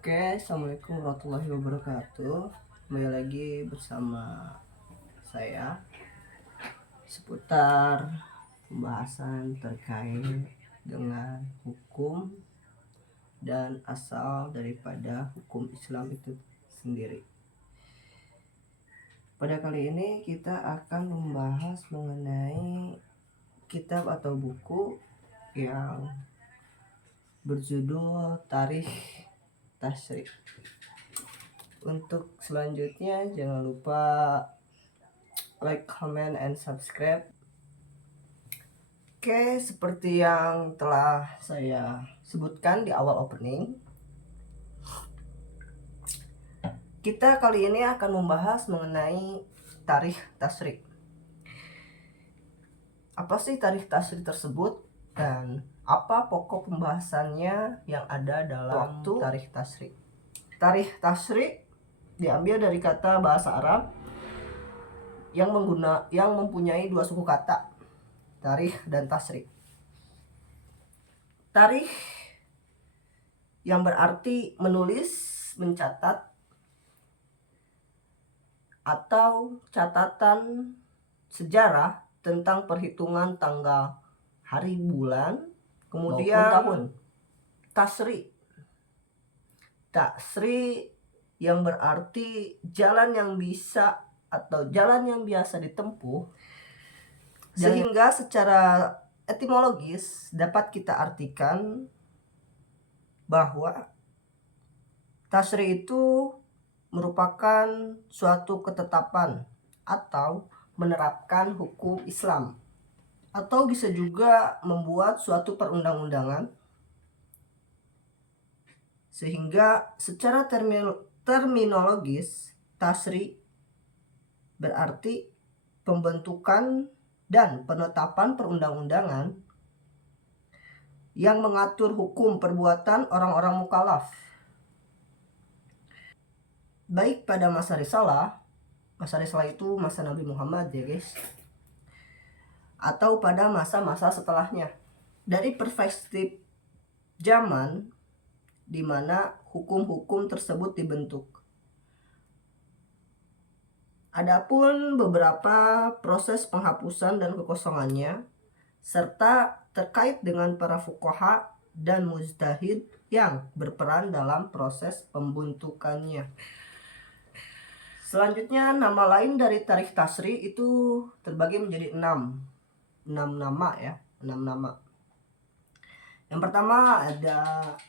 Oke, assalamualaikum warahmatullahi wabarakatuh. Kembali lagi bersama saya seputar pembahasan terkait dengan hukum dan asal daripada hukum Islam itu sendiri. Pada kali ini kita akan membahas mengenai kitab atau buku yang berjudul Tarikh Tasyrik. Untuk selanjutnya jangan lupa like, comment, and subscribe. Oke, seperti yang telah saya sebutkan di awal opening, kita kali ini akan membahas mengenai Tarikh Tasyrik. Apa sih Tarikh Tasyrik tersebut dan apa pokok pembahasannya yang ada dalam Tarikh Tasyrik? Tarikh Tasyrik diambil dari kata bahasa Arab yang mempunyai dua suku kata, tarikh dan tasrik. Tarikh yang berarti menulis, mencatat, atau catatan sejarah tentang perhitungan tanggal, hari, bulan, kemudian tahun. Tasri yang berarti jalan yang bisa atau jalan yang biasa ditempuh, sehingga secara etimologis dapat kita artikan bahwa tasri itu merupakan suatu ketetapan atau menerapkan hukum Islam, atau bisa juga membuat suatu perundang-undangan, sehingga secara terminologis tasri berarti pembentukan dan penetapan perundang-undangan yang mengatur hukum perbuatan orang-orang mukallaf, baik pada masa risalah itu masa Nabi Muhammad ya guys, atau pada masa-masa setelahnya, dari perspektif zaman di mana hukum-hukum tersebut dibentuk. Adapun beberapa proses penghapusan dan kekosongannya serta terkait dengan para fuqaha dan mujtahid yang berperan dalam proses pembentukannya. Selanjutnya, nama lain dari Tarikh Tasri itu terbagi menjadi 6 nama ya, 6 nama. Yang pertama ada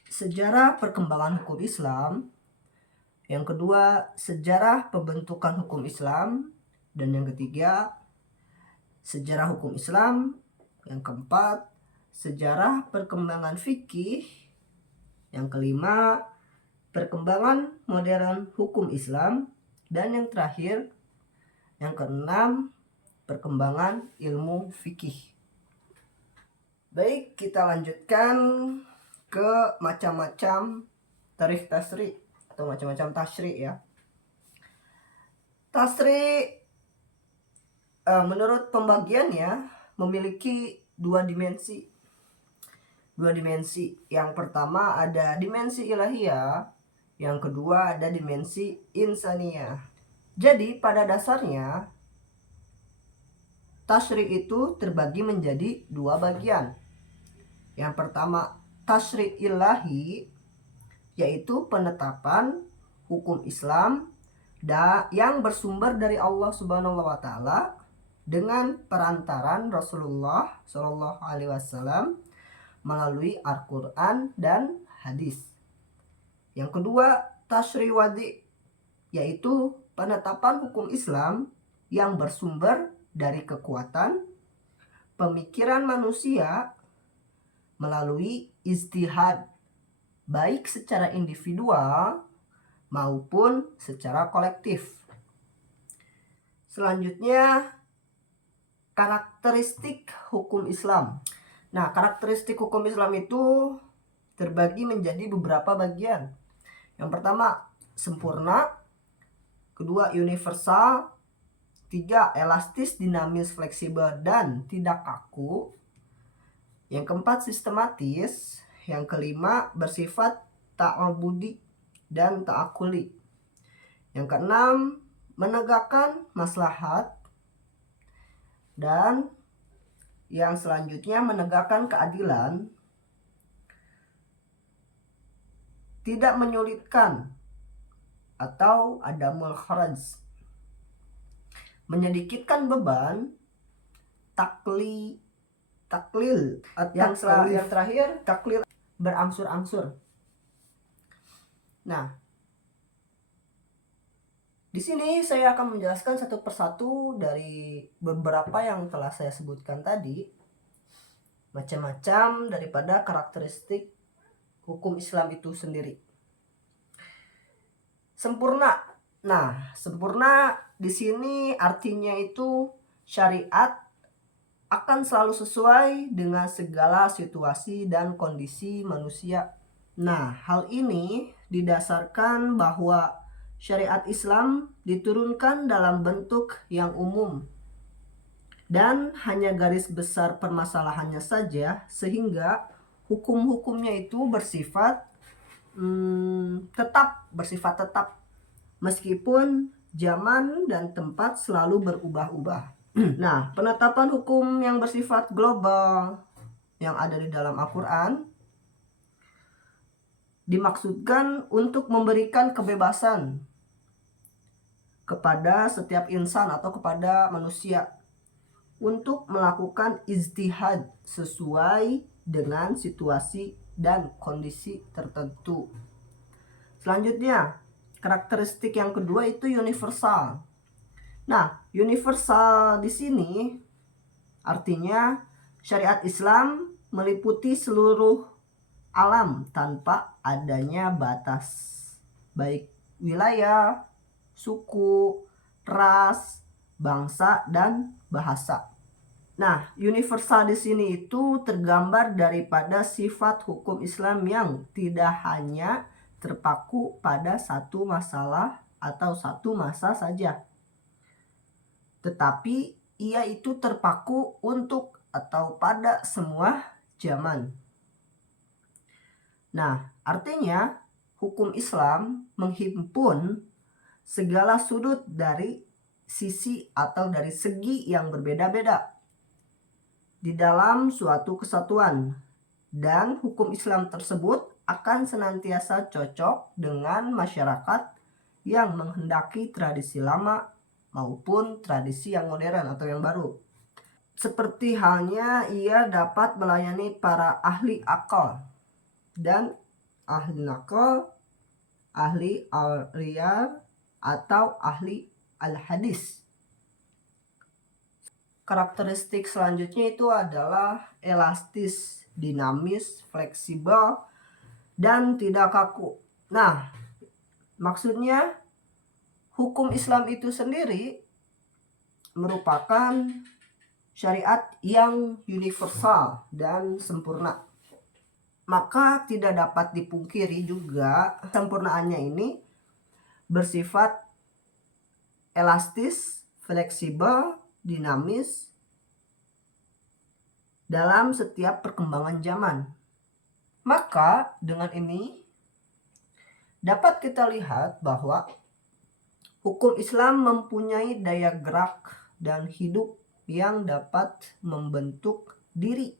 sejarah perkembangan hukum Islam, yang kedua sejarah pembentukan hukum Islam, dan yang ketiga sejarah hukum Islam, yang keempat sejarah perkembangan fikih, yang kelima perkembangan modern hukum Islam, dan yang terakhir yang keenam perkembangan ilmu fikih. Baik, kita lanjutkan ke macam-macam tarikh tasri atau macam-macam tasri ya. Tasri menurut pembagiannya memiliki dua dimensi. Yang pertama ada dimensi ilahiyah, yang kedua ada dimensi insaniyah. Jadi pada dasarnya tasri itu terbagi menjadi dua bagian. Yang pertama tasri ilahi, yaitu penetapan hukum Islam yang bersumber dari Allah Subhanahu wa taala dengan perantaran Rasulullah Shallallahu alaihi wasallam melalui Al-Qur'an dan hadis. Yang kedua tasri wadi, yaitu penetapan hukum Islam yang bersumber dari kekuatan pemikiran manusia melalui ijtihad, baik secara individual maupun secara kolektif. Selanjutnya karakteristik hukum Islam. Nah, karakteristik hukum Islam itu terbagi menjadi beberapa bagian. Yang pertama sempurna, kedua universal, tiga elastis, dinamis, fleksibel, dan tidak kaku, yang keempat sistematis, yang kelima bersifat ta'abudi, dan ta'akuli. Yang keenam, menegakkan maslahat. Dan yang selanjutnya menegakkan keadilan, tidak menyulitkan atau adamul kharaj, menyedikitkan beban, taklil, yang terakhir taklil, berangsur-angsur. Nah, di sini saya akan menjelaskan satu persatu dari beberapa yang telah saya sebutkan tadi, macam-macam daripada karakteristik hukum Islam itu sendiri. Sempurna. Nah, sempurna di sini artinya itu syariat akan selalu sesuai dengan segala situasi dan kondisi manusia. Nah, hal ini didasarkan bahwa syariat Islam diturunkan dalam bentuk yang umum dan hanya garis besar permasalahannya saja, sehingga hukum-hukumnya itu bersifat tetap meskipun zaman dan tempat selalu berubah-ubah. Nah, penetapan hukum yang bersifat global yang ada di dalam Al-Quran dimaksudkan untuk memberikan kebebasan kepada setiap insan atau kepada manusia untuk melakukan ijtihad sesuai dengan situasi dan kondisi tertentu. Selanjutnya, karakteristik yang kedua itu universal. Nah, universal di sini artinya syariat Islam meliputi seluruh alam tanpa adanya batas, baik wilayah, suku, ras, bangsa, dan bahasa. Nah, universal di sini itu tergambar daripada sifat hukum Islam yang tidak hanya terpaku pada satu masalah atau satu masa saja, tetapi ia itu terpaku untuk atau pada semua zaman. Nah, artinya hukum Islam menghimpun segala sudut dari sisi atau dari segi yang berbeda-beda di dalam suatu kesatuan, dan hukum Islam tersebut akan senantiasa cocok dengan masyarakat yang menghendaki tradisi lama maupun tradisi yang modern atau yang baru. Seperti halnya ia dapat melayani para ahli akal dan ahli nakal, ahli al-riyal, atau ahli al-hadis. Karakteristik selanjutnya itu adalah elastis, dinamis, fleksibel, dan tidak kaku. Nah, maksudnya hukum Islam itu sendiri merupakan syariat yang universal dan sempurna. Maka tidak dapat dipungkiri juga kesempurnaannya ini bersifat elastis, fleksibel, dinamis dalam setiap perkembangan zaman. Maka dengan ini dapat kita lihat bahwa hukum Islam mempunyai daya gerak dan hidup yang dapat membentuk diri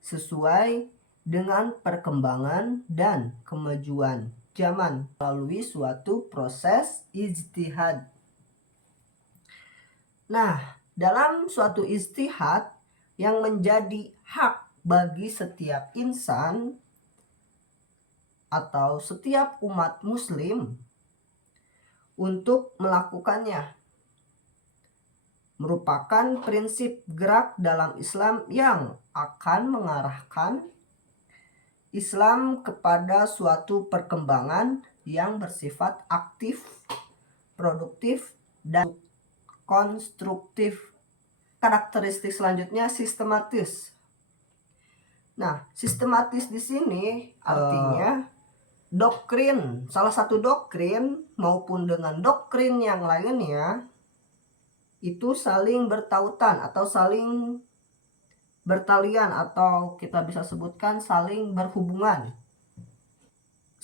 sesuai dengan perkembangan dan kemajuan zaman melalui suatu proses ijtihad. Nah, dalam suatu ijtihad yang menjadi hak bagi setiap insan atau setiap umat muslim untuk melakukannya, merupakan prinsip gerak dalam Islam yang akan mengarahkan Islam kepada suatu perkembangan yang bersifat aktif, produktif, dan konstruktif. Karakteristik selanjutnya sistematis. Nah, sistematis di sini artinya doktrin, salah satu doktrin maupun dengan doktrin yang lainnya itu saling bertautan atau saling bertalian, atau kita bisa sebutkan saling berhubungan.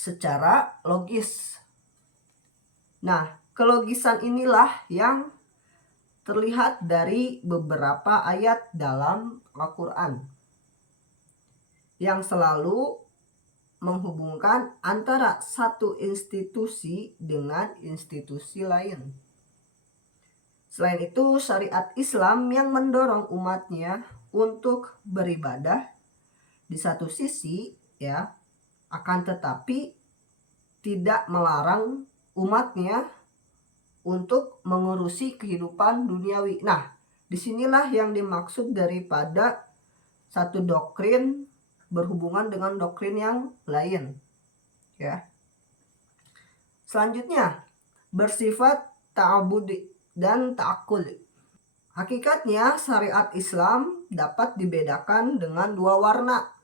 secara logis. Nah, kelogisan inilah yang terlihat dari beberapa ayat dalam Al-Quran yang selalu menghubungkan antara satu institusi dengan institusi lain. Selain itu, syariat Islam yang mendorong umatnya untuk beribadah di satu sisi ya, akan tetapi tidak melarang umatnya untuk mengurusi kehidupan duniawi. Nah, disinilah yang dimaksud daripada satu doktrin berhubungan dengan doktrin yang lain ya. Selanjutnya, bersifat ta'abudi dan ta'akul. Hakikatnya syariat Islam dapat dibedakan dengan dua warna.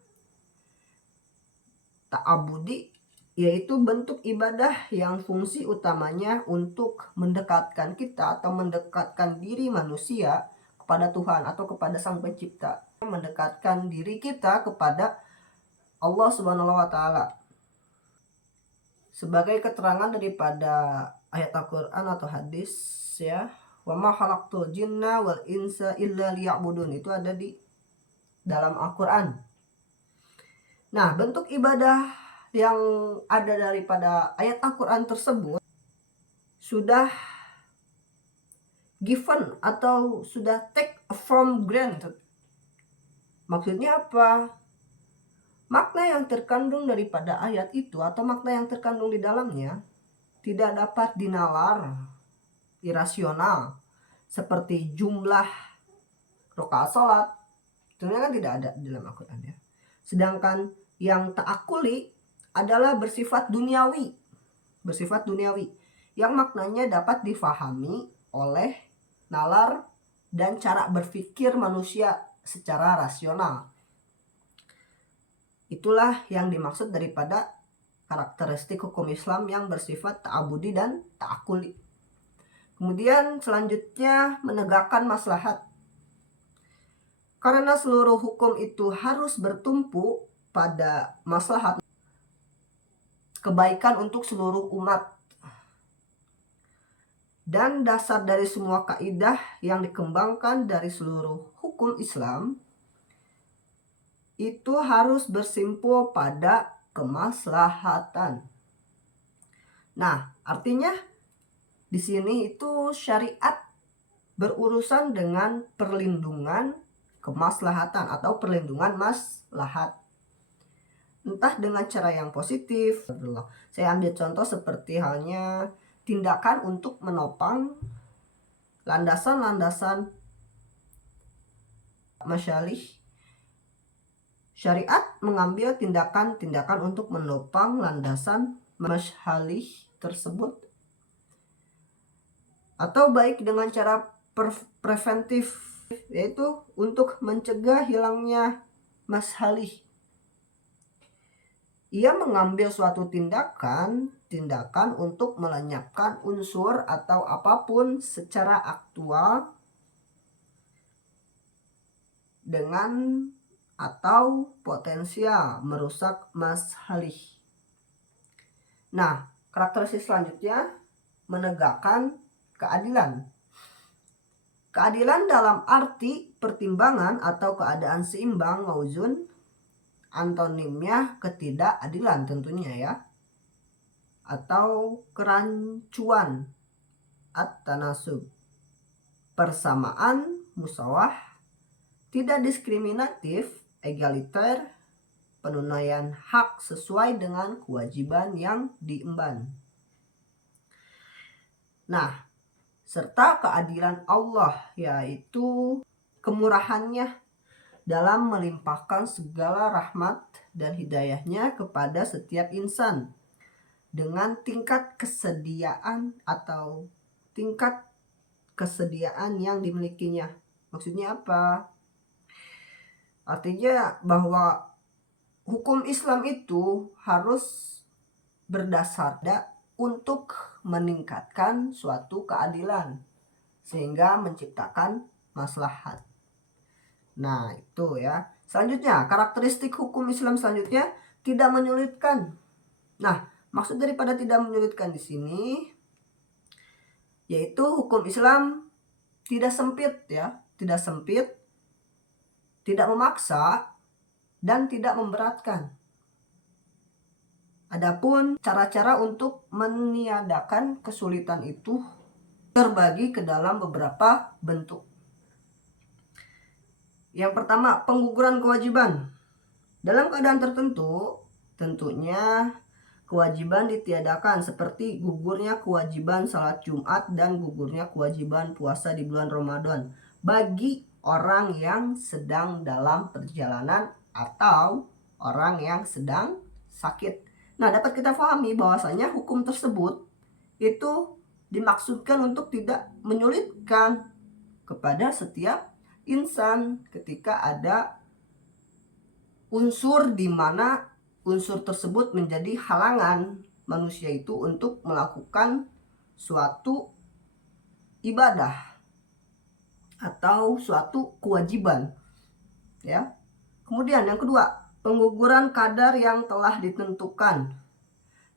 Ta'abudi yaitu bentuk ibadah yang fungsi utamanya untuk mendekatkan kita atau mendekatkan diri manusia kepada Tuhan atau kepada Sang Pencipta, mendekatkan diri kita kepada Allah Subhanahu wa taala. Sebagai keterangan daripada ayat Al-Qur'an atau hadis ya, wa ma khalaqtul jinna wal insa illa liya'budun, itu ada di dalam Al-Qur'an. Nah, bentuk ibadah yang ada daripada ayat Al-Quran tersebut sudah given atau sudah take from granted. Maksudnya apa? Makna yang terkandung daripada ayat itu atau makna yang terkandung di dalamnya tidak dapat dinalar irasional seperti jumlah rakaat salat. Tentunya kan tidak ada di dalam Al-Quran ya. Sedangkan yang ta'akuli adalah bersifat duniawi yang maknanya dapat difahami oleh nalar dan cara berpikir manusia secara rasional. Itulah yang dimaksud daripada karakteristik hukum Islam yang bersifat ta'abudi dan ta'akuli. Kemudian selanjutnya menegakkan maslahat. Karena seluruh hukum itu harus bertumpu pada maslahat, kebaikan untuk seluruh umat. Dan dasar dari semua kaidah yang dikembangkan dari seluruh hukum Islam itu harus bersimpu pada kemaslahatan. Nah, artinya di sini itu syariat berurusan dengan perlindungan kemaslahatan atau perlindungan maslahat. Entah dengan cara yang positif. Saya ambil contoh seperti halnya tindakan untuk menopang landasan-landasan masyalih. Syariat mengambil tindakan-tindakan untuk menopang landasan masyalih tersebut. Atau baik dengan cara preventif, yaitu untuk mencegah hilangnya masyalih. Ia mengambil suatu tindakan untuk melenyapkan unsur atau apapun secara aktual dengan atau potensial merusak maslih. Nah, karakteristik selanjutnya menegakkan keadilan. Keadilan dalam arti pertimbangan atau keadaan seimbang, mauzun. Antonimnya ketidakadilan tentunya ya, atau kerancuan, at-tanasub, persamaan, musawah, tidak diskriminatif, egaliter, penunaian hak sesuai dengan kewajiban yang diemban. Nah, serta keadilan Allah, yaitu kemurahannya dalam melimpahkan segala rahmat dan hidayahnya kepada setiap insan dengan tingkat kesediaan yang dimilikinya. Maksudnya apa? Artinya bahwa hukum Islam itu harus berdasar untuk meningkatkan suatu keadilan sehingga menciptakan maslahat. Nah, itu ya. Selanjutnya, karakteristik hukum Islam selanjutnya tidak menyulitkan. Nah, maksud daripada tidak menyulitkan di sini yaitu hukum Islam tidak sempit ya, tidak sempit, tidak memaksa, dan tidak memberatkan. Adapun cara-cara untuk meniadakan kesulitan itu terbagi ke dalam beberapa bentuk. Yang pertama, pengguguran kewajiban. Dalam keadaan tertentu, tentunya kewajiban ditiadakan seperti gugurnya kewajiban salat Jumat dan gugurnya kewajiban puasa di bulan Ramadan bagi orang yang sedang dalam perjalanan atau orang yang sedang sakit. Nah, dapat kita pahami bahwasanya hukum tersebut itu dimaksudkan untuk tidak menyulitkan kepada setiap insan ketika ada unsur di mana unsur tersebut menjadi halangan manusia itu untuk melakukan suatu ibadah atau suatu kewajiban ya. Kemudian yang kedua, pengguguran kadar yang telah ditentukan.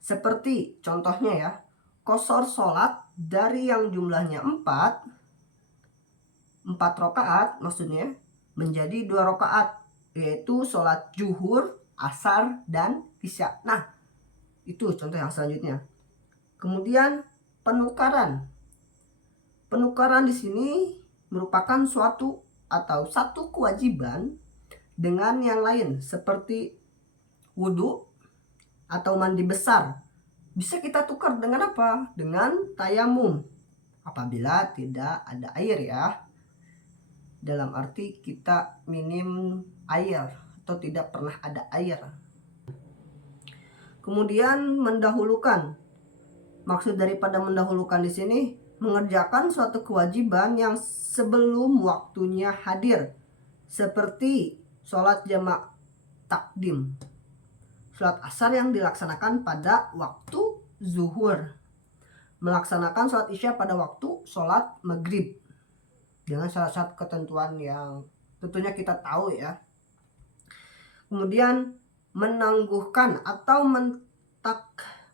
Seperti contohnya ya, qashar sholat dari yang jumlahnya 4 rakaat maksudnya menjadi 2 rakaat, yaitu sholat zuhur, asar, dan isya. Nah, itu contoh yang selanjutnya. Kemudian penukaran. Penukaran di sini merupakan suatu atau satu kewajiban dengan yang lain seperti wudhu atau mandi besar. Bisa kita tukar dengan apa? Dengan tayamum apabila tidak ada air ya. Dalam arti kita minim air atau tidak pernah ada air. Kemudian mendahulukan. Maksud daripada mendahulukan di sini mengerjakan suatu kewajiban yang sebelum waktunya hadir. Seperti sholat jamak takdim, sholat asar yang dilaksanakan pada waktu zuhur, melaksanakan sholat isya pada waktu sholat maghrib dengan syarat-syarat ketentuan yang tentunya kita tahu ya. Kemudian menangguhkan atau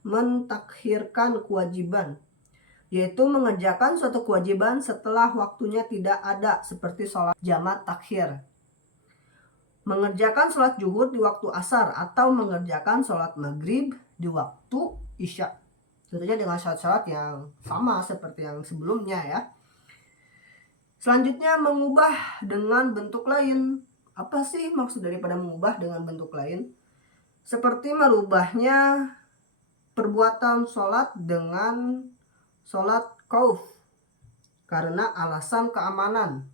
mentakhirkan kewajiban, yaitu mengerjakan suatu kewajiban setelah waktunya tidak ada seperti sholat jamak takhir, mengerjakan sholat zuhur di waktu asar, atau mengerjakan sholat maghrib di waktu isya. Tentunya dengan syarat-syarat yang sama seperti yang sebelumnya ya. Selanjutnya mengubah dengan bentuk lain. Apa sih maksud daripada mengubah dengan bentuk lain? Seperti merubahnya perbuatan sholat dengan sholat khauf karena alasan keamanan,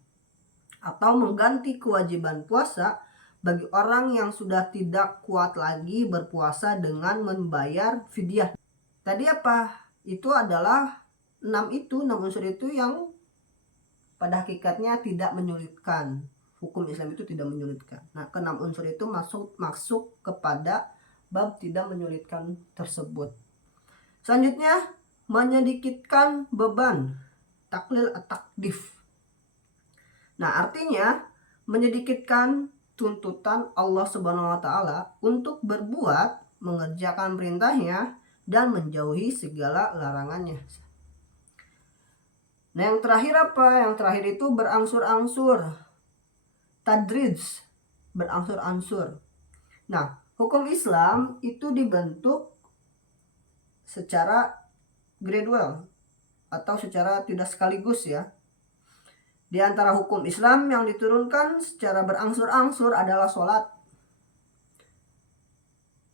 atau mengganti kewajiban puasa bagi orang yang sudah tidak kuat lagi berpuasa dengan membayar fidyah. Tadi apa? Itu adalah 6 unsur itu yang pada hakikatnya tidak menyulitkan. Hukum Islam itu tidak menyulitkan. Nah, ke-6 unsur itu masuk kepada bab tidak menyulitkan tersebut. Selanjutnya, menyedikitkan beban, taklil at-takdif. Nah, artinya menyedikitkan tuntutan Allah Subhanahu wa taala untuk berbuat, mengerjakan perintahnya dan menjauhi segala larangannya. Nah, yang terakhir apa? Yang terakhir itu berangsur-angsur. Tadrij, berangsur-angsur. Nah, hukum Islam itu dibentuk secara gradual atau secara tidak sekaligus ya. Di antara hukum Islam yang diturunkan secara berangsur-angsur adalah sholat.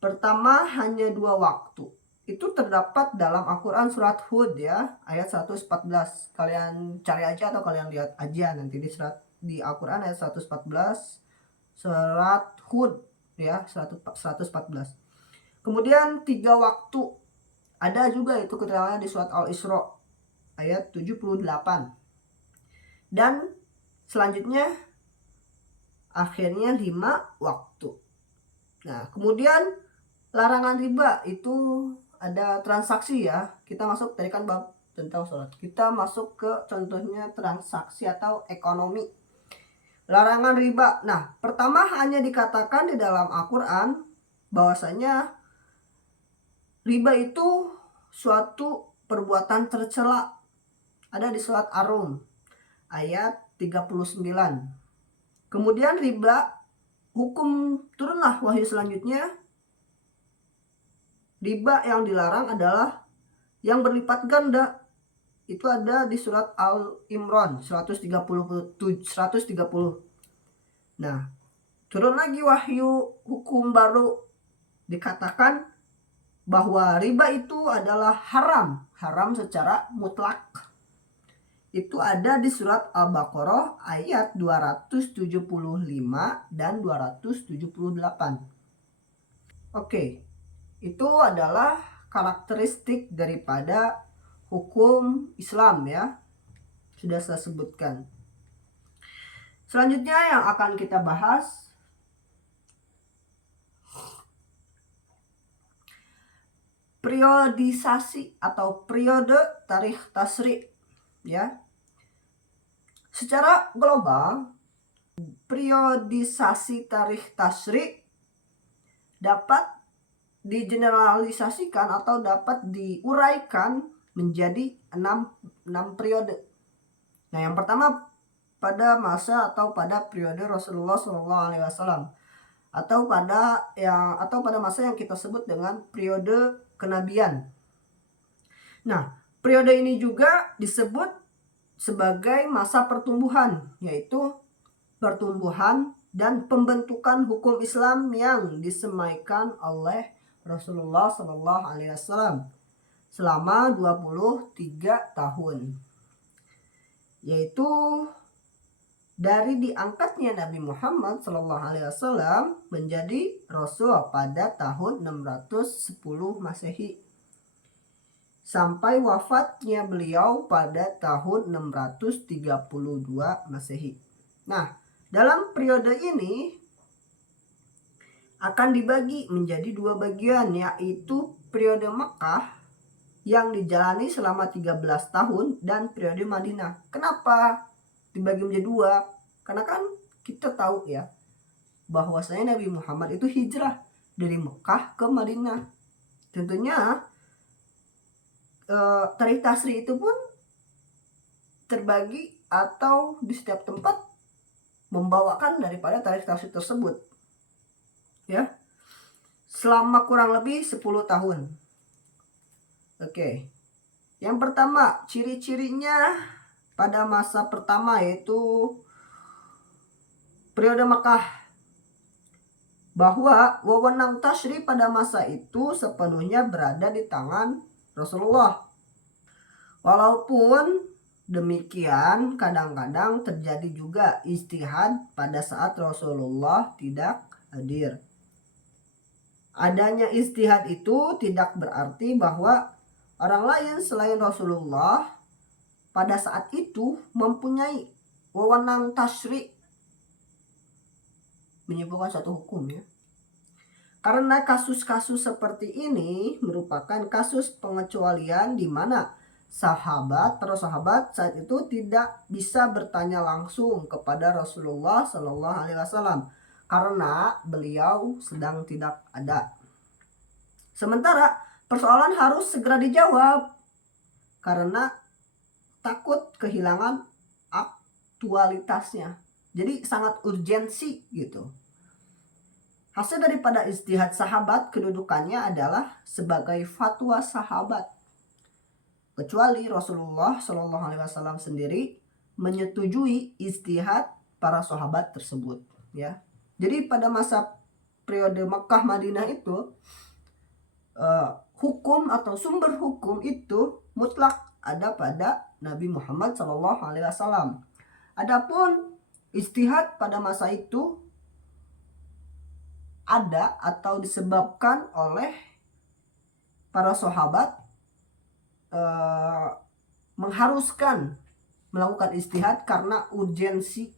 Pertama, hanya 2 waktu. Itu terdapat dalam Al-Quran surat Hud ya, ayat 114. Kalian cari aja atau kalian lihat aja nanti di Al-Quran ayat 114 surat Hud ya, 114. Kemudian 3 waktu. Ada juga itu keterangannya di surat Al-Isra ayat 78. Dan selanjutnya akhirnya 5 waktu. Nah, kemudian larangan riba itu ada transaksi ya. Kita masuk tadi kan bab tentang sholat. Kita masuk ke contohnya transaksi atau ekonomi. Larangan riba. Nah, pertama hanya dikatakan di dalam Al-Quran bahwasanya riba itu suatu perbuatan tercela. Ada di surat Ar-Rum ayat 39. Kemudian riba, hukum turunlah wahyu selanjutnya. Riba yang dilarang adalah yang berlipat ganda. Itu ada di surat Al-Imran 130. Nah, turun lagi wahyu hukum baru, dikatakan bahwa riba itu adalah haram secara mutlak. Itu ada di surat Al-Baqarah ayat 275 dan 278. Oke, itu adalah karakteristik daripada hukum Islam ya. Sudah saya sebutkan. Selanjutnya yang akan kita bahas periodisasi atau periode tarikh tasyri' ya. Secara global, periodisasi tarikh tasyri' dapat digeneralisasikan atau dapat diuraikan menjadi 6 periode. Nah, yang pertama pada masa atau pada periode Rasulullah SAW, atau pada masa yang kita sebut dengan periode kenabian. Nah, periode ini juga disebut sebagai masa pertumbuhan, yaitu pertumbuhan dan pembentukan hukum Islam yang disemaikan oleh Rasulullah SAW selama 23 tahun, yaitu dari diangkatnya Nabi Muhammad SAW menjadi Rasul pada tahun 610 Masehi sampai wafatnya beliau pada tahun 632 Masehi. Nah, dalam periode ini akan dibagi menjadi 2 bagian, yaitu periode Mekah yang dijalani selama 13 tahun dan periode Madinah. Kenapa dibagi menjadi 2? Karena kan kita tahu ya bahwasanya Nabi Muhammad itu hijrah dari Mekah ke Madinah. Tentunya tarikh tasyri' itu pun terbagi atau di setiap tempat membawakan daripada tarikh tasyri' tersebut ya, selama kurang lebih 10 tahun. Oke. Yang pertama, ciri-cirinya pada masa pertama yaitu periode Makkah, bahwa wewenang tasyri' pada masa itu sepenuhnya berada di tangan Rasulullah. Walaupun demikian, kadang-kadang terjadi juga ijtihad pada saat Rasulullah tidak hadir. Adanya ijtihad itu tidak berarti bahwa orang lain selain Rasulullah pada saat itu mempunyai wewenang tasyri' menyimpulkan satu hukum ya. Karena kasus-kasus seperti ini merupakan kasus pengecualian di mana para sahabat saat itu tidak bisa bertanya langsung kepada Rasulullah SAW karena beliau sedang tidak ada. Sementara persoalan harus segera dijawab karena takut kehilangan aktualitasnya. Jadi sangat urgensi gitu. Hasil daripada ijtihad sahabat kedudukannya adalah sebagai fatwa sahabat. Kecuali Rasulullah SAW sendiri menyetujui ijtihad para sahabat tersebut ya. Jadi pada masa periode Mekah Madinah itu hukum atau sumber hukum itu mutlak ada pada Nabi Muhammad SAW. Adapun ijtihad pada masa itu ada atau disebabkan oleh para sahabat mengharuskan melakukan ijtihad karena urgensi,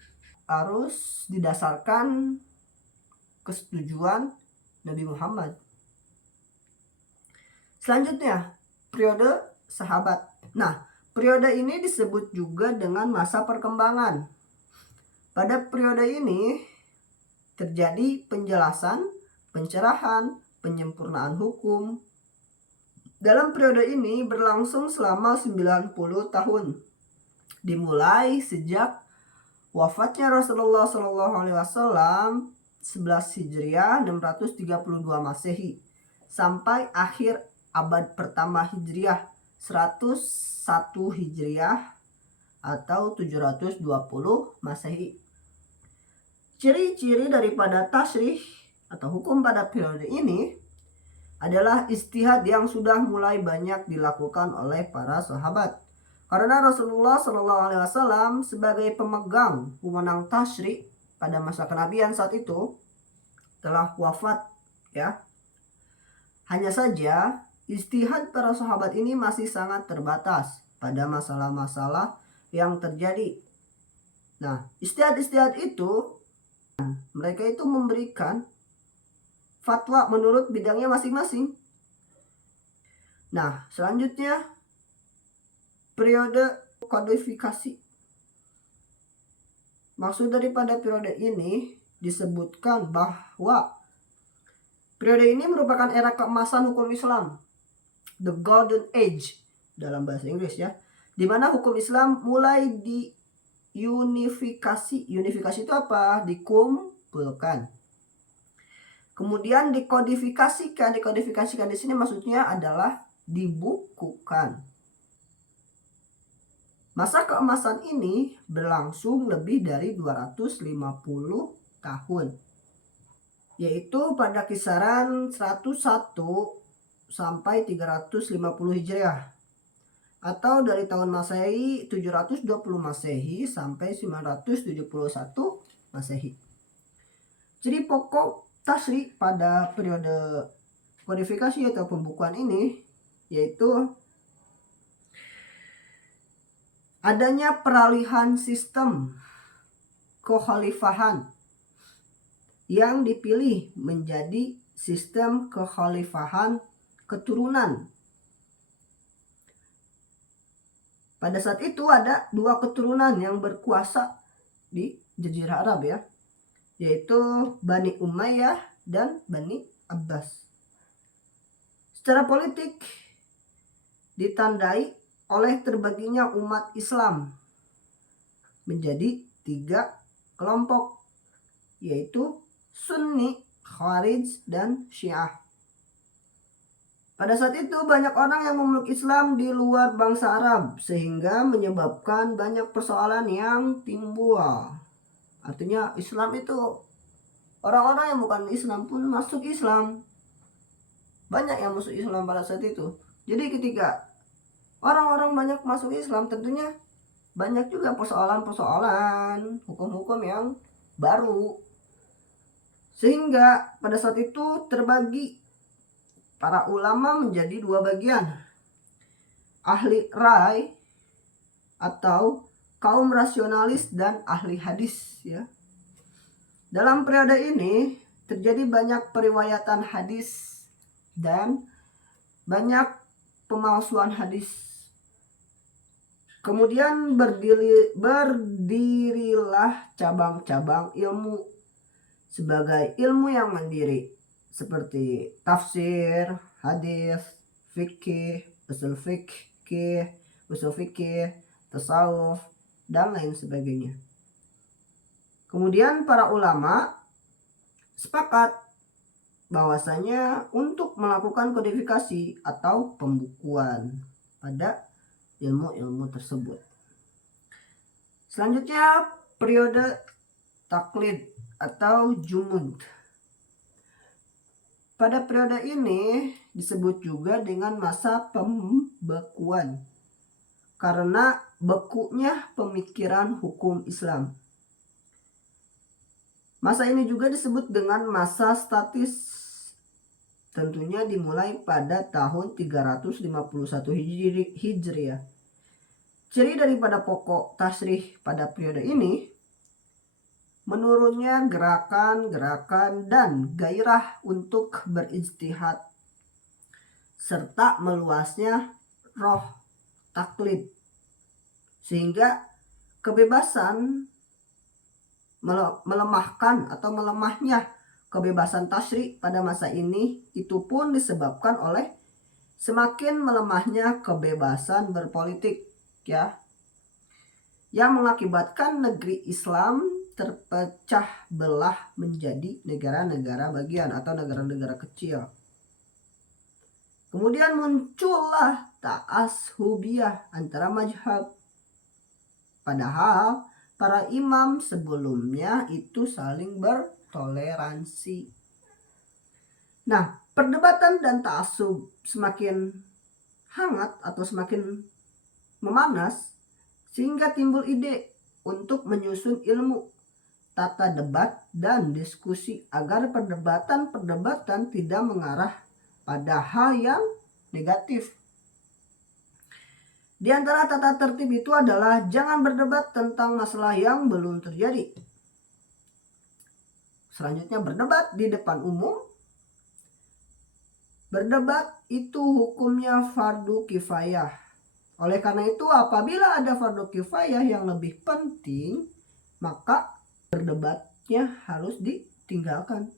harus didasarkan kesetujuan Nabi Muhammad. Selanjutnya, periode sahabat. Nah, periode ini disebut juga dengan masa perkembangan. Pada periode ini terjadi penjelasan, pencerahan, penyempurnaan hukum, Dalam periode ini berlangsung selama 90 tahun. Dimulai sejak wafatnya Rasulullah SAW 11 Hijriah 632 Masehi sampai akhir abad pertama Hijriah 101 Hijriah atau 720 Masehi. Ciri-ciri daripada tasyrih atau hukum pada periode ini adalah ijtihad yang sudah mulai banyak dilakukan oleh para sahabat. Karena Rasulullah SAW sebagai pemegang wewenang tasyrih pada masa kenabian saat itu telah wafat, ya. Hanya saja ijtihad para sahabat ini masih sangat terbatas pada masalah-masalah yang terjadi. Nah, ijtihad itu mereka itu memberikan fatwa menurut bidangnya masing-masing. Nah, selanjutnya periode kodifikasi. Maksud daripada periode ini disebutkan bahwa periode ini merupakan era keemasan hukum Islam, the golden age dalam bahasa Inggris, ya, di mana hukum Islam mulai diunifikasi. Unifikasi itu apa? Dikumpulkan. Kemudian dikodifikasikan. Dikodifikasikan di sini maksudnya adalah dibukukan. Masa keemasan ini berlangsung lebih dari 250 tahun, yaitu pada kisaran 101 sampai 350 Hijriah atau dari tahun Masehi 720 Masehi sampai 971 Masehi. Ciri pokok tasyrih pada periode kodifikasi atau pembukuan ini yaitu adanya peralihan sistem kekhalifahan yang dipilih menjadi sistem kekhalifahan keturunan. Pada saat itu ada dua keturunan yang berkuasa di Jazirah Arab, ya, yaitu Bani Umayyah dan Bani Abbas. Secara politik ditandai oleh terbaginya umat Islam menjadi 3 kelompok, yaitu Sunni, Khawarij, dan Syiah. Pada saat itu banyak orang yang memeluk Islam di luar bangsa Arab sehingga menyebabkan banyak persoalan yang timbul. Artinya Islam itu orang-orang yang bukan Islam pun masuk Islam. Banyak yang masuk Islam pada saat itu. Jadi ketika orang-orang banyak masuk Islam, tentunya banyak juga persoalan-persoalan, hukum-hukum yang baru. Sehingga pada saat itu terbagi para ulama menjadi 2 bagian. Ahli rai atau kaum rasionalis dan ahli hadis, ya. Dalam periode ini terjadi banyak periwayatan hadis dan banyak pemalsuan hadis. Kemudian berdirilah cabang-cabang ilmu sebagai ilmu yang mandiri seperti tafsir, hadis, fikih, usul fikih, tasawuf, dan lain sebagainya. Kemudian para ulama sepakat bahwasanya untuk melakukan kodifikasi atau pembukuan pada ilmu-ilmu tersebut. Selanjutnya periode taklid atau jumud. Pada periode ini disebut juga dengan masa pembekuan karena bekunya pemikiran hukum Islam. Masa ini juga disebut dengan masa statis. Tentunya dimulai pada tahun 351 Hijriah. Ciri daripada pokok tasyrih pada periode ini menurunnya gerakan-gerakan dan gairah untuk berijtihad serta meluasnya roh taklid, sehingga kebebasan melemahnya kebebasan tasyrih pada masa ini itu pun disebabkan oleh semakin melemahnya kebebasan berpolitik, ya, yang mengakibatkan negeri Islam terpecah belah menjadi negara-negara bagian atau negara-negara kecil. Kemudian muncullah ta'ashubiyah antara mazhab. Padahal para imam sebelumnya itu saling bertoleransi. Nah, perdebatan dan ta'assub semakin hangat atau semakin memanas sehingga timbul ide untuk menyusun ilmu, tata debat dan diskusi agar perdebatan tidak mengarah pada hal yang negatif. Di antara tata tertib itu adalah jangan berdebat tentang masalah yang belum terjadi. Selanjutnya berdebat di depan umum. Berdebat itu hukumnya fardu kifayah. Oleh karena itu apabila ada fardu kifayah yang lebih penting, maka berdebatnya harus ditinggalkan.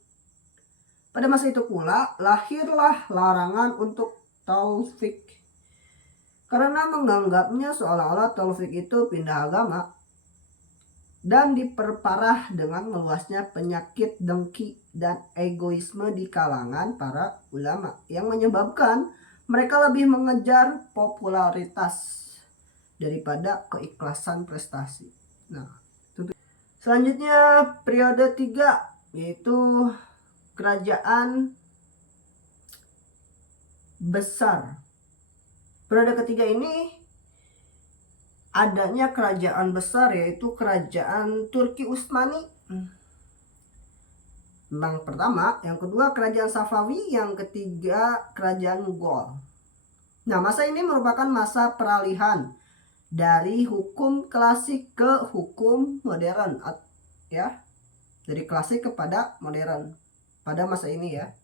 Pada masa itu pula lahirlah larangan untuk taufik. Karena menganggapnya seolah-olah taufik itu pindah agama. Dan diperparah dengan meluasnya penyakit dengki dan egoisme di kalangan para ulama. Yang menyebabkan mereka lebih mengejar popularitas daripada keikhlasan prestasi. Nah, selanjutnya periode 3 yaitu kerajaan besar. Periode ketiga ini adanya kerajaan besar yaitu kerajaan Turki Utsmani. Yang pertama, yang kedua kerajaan Safawi, yang ketiga kerajaan Mughal. Nah, masa ini merupakan masa peralihan dari hukum klasik ke hukum modern, ya. Dari klasik kepada modern pada masa ini, ya.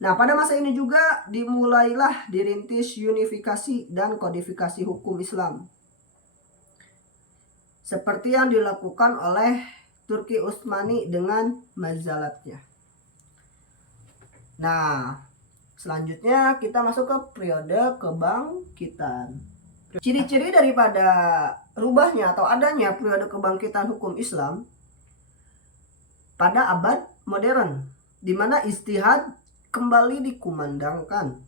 Nah, pada masa ini juga dimulailah dirintis unifikasi dan kodifikasi hukum Islam. Seperti yang dilakukan oleh Turki Utsmani dengan mazalatnya. Nah, selanjutnya kita masuk ke periode kebangkitan. Ciri-ciri daripada rubahnya atau adanya periode kebangkitan hukum Islam pada abad modern, di mana ijtihad kembali dikumandangkan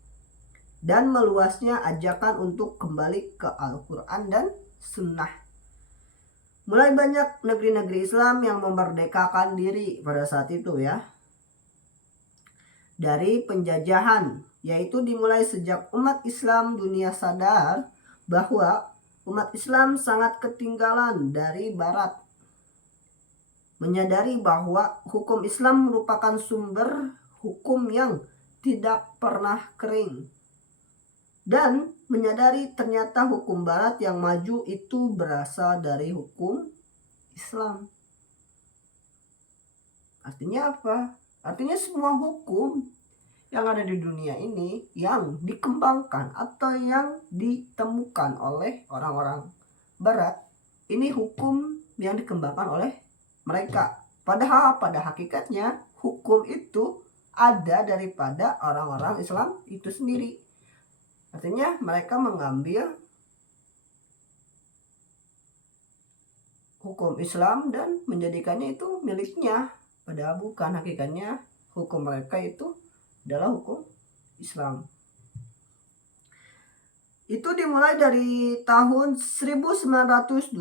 dan meluasnya ajakan untuk kembali ke Al-Quran dan Sunnah. Mulai banyak negeri-negeri Islam yang memerdekakan diri pada saat itu, ya, dari penjajahan, yaitu dimulai sejak umat Islam dunia sadar bahwa umat Islam sangat ketinggalan dari Barat, menyadari bahwa hukum Islam merupakan sumber hukum yang tidak pernah kering, dan menyadari ternyata hukum Barat yang maju itu berasal dari hukum Islam. Artinya apa? Artinya semua hukum yang ada di dunia ini yang dikembangkan atau yang ditemukan oleh orang-orang Barat, ini hukum yang dikembangkan oleh mereka. Padahal pada hakikatnya hukum itu ada daripada orang-orang Islam itu sendiri. Artinya mereka mengambil hukum Islam dan menjadikannya itu miliknya. Padahal bukan, hakikatnya hukum mereka itu adalah hukum Islam. Itu dimulai dari tahun 1924.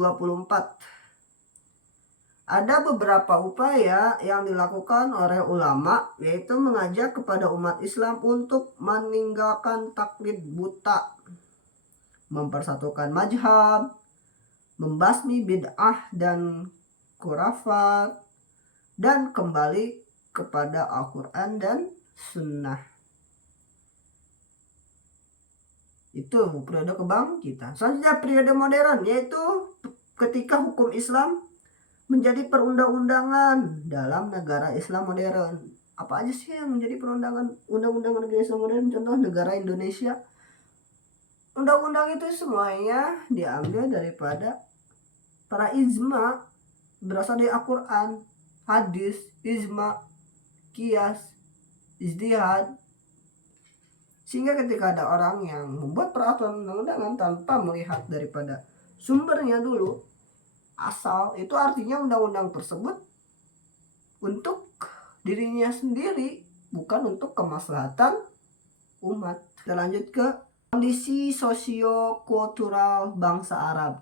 Ada beberapa upaya yang dilakukan oleh ulama, yaitu mengajak kepada umat Islam untuk meninggalkan taklid buta, mempersatukan mazhab, membasmi bid'ah dan khurafat, dan kembali kepada Al-Quran dan Sunnah. Itu periode kebangkitan. Selanjutnya periode modern, yaitu ketika hukum Islam menjadi perundang-undangan dalam negara Islam modern. Apa aja sih yang menjadi perundangan undang-undang negara Islam modern? Contoh negara Indonesia. Undang-undang itu semuanya diambil daripada para ijma, berasal dari Al-Quran, hadis, ijma, qiyas, ijtihad. Sehingga ketika ada orang yang membuat peraturan undang-undangan tanpa melihat daripada sumbernya dulu, asal, itu artinya undang-undang tersebut untuk dirinya sendiri, bukan untuk kemaslahatan umat. Kita lanjut ke kondisi sosio-kultural bangsa Arab.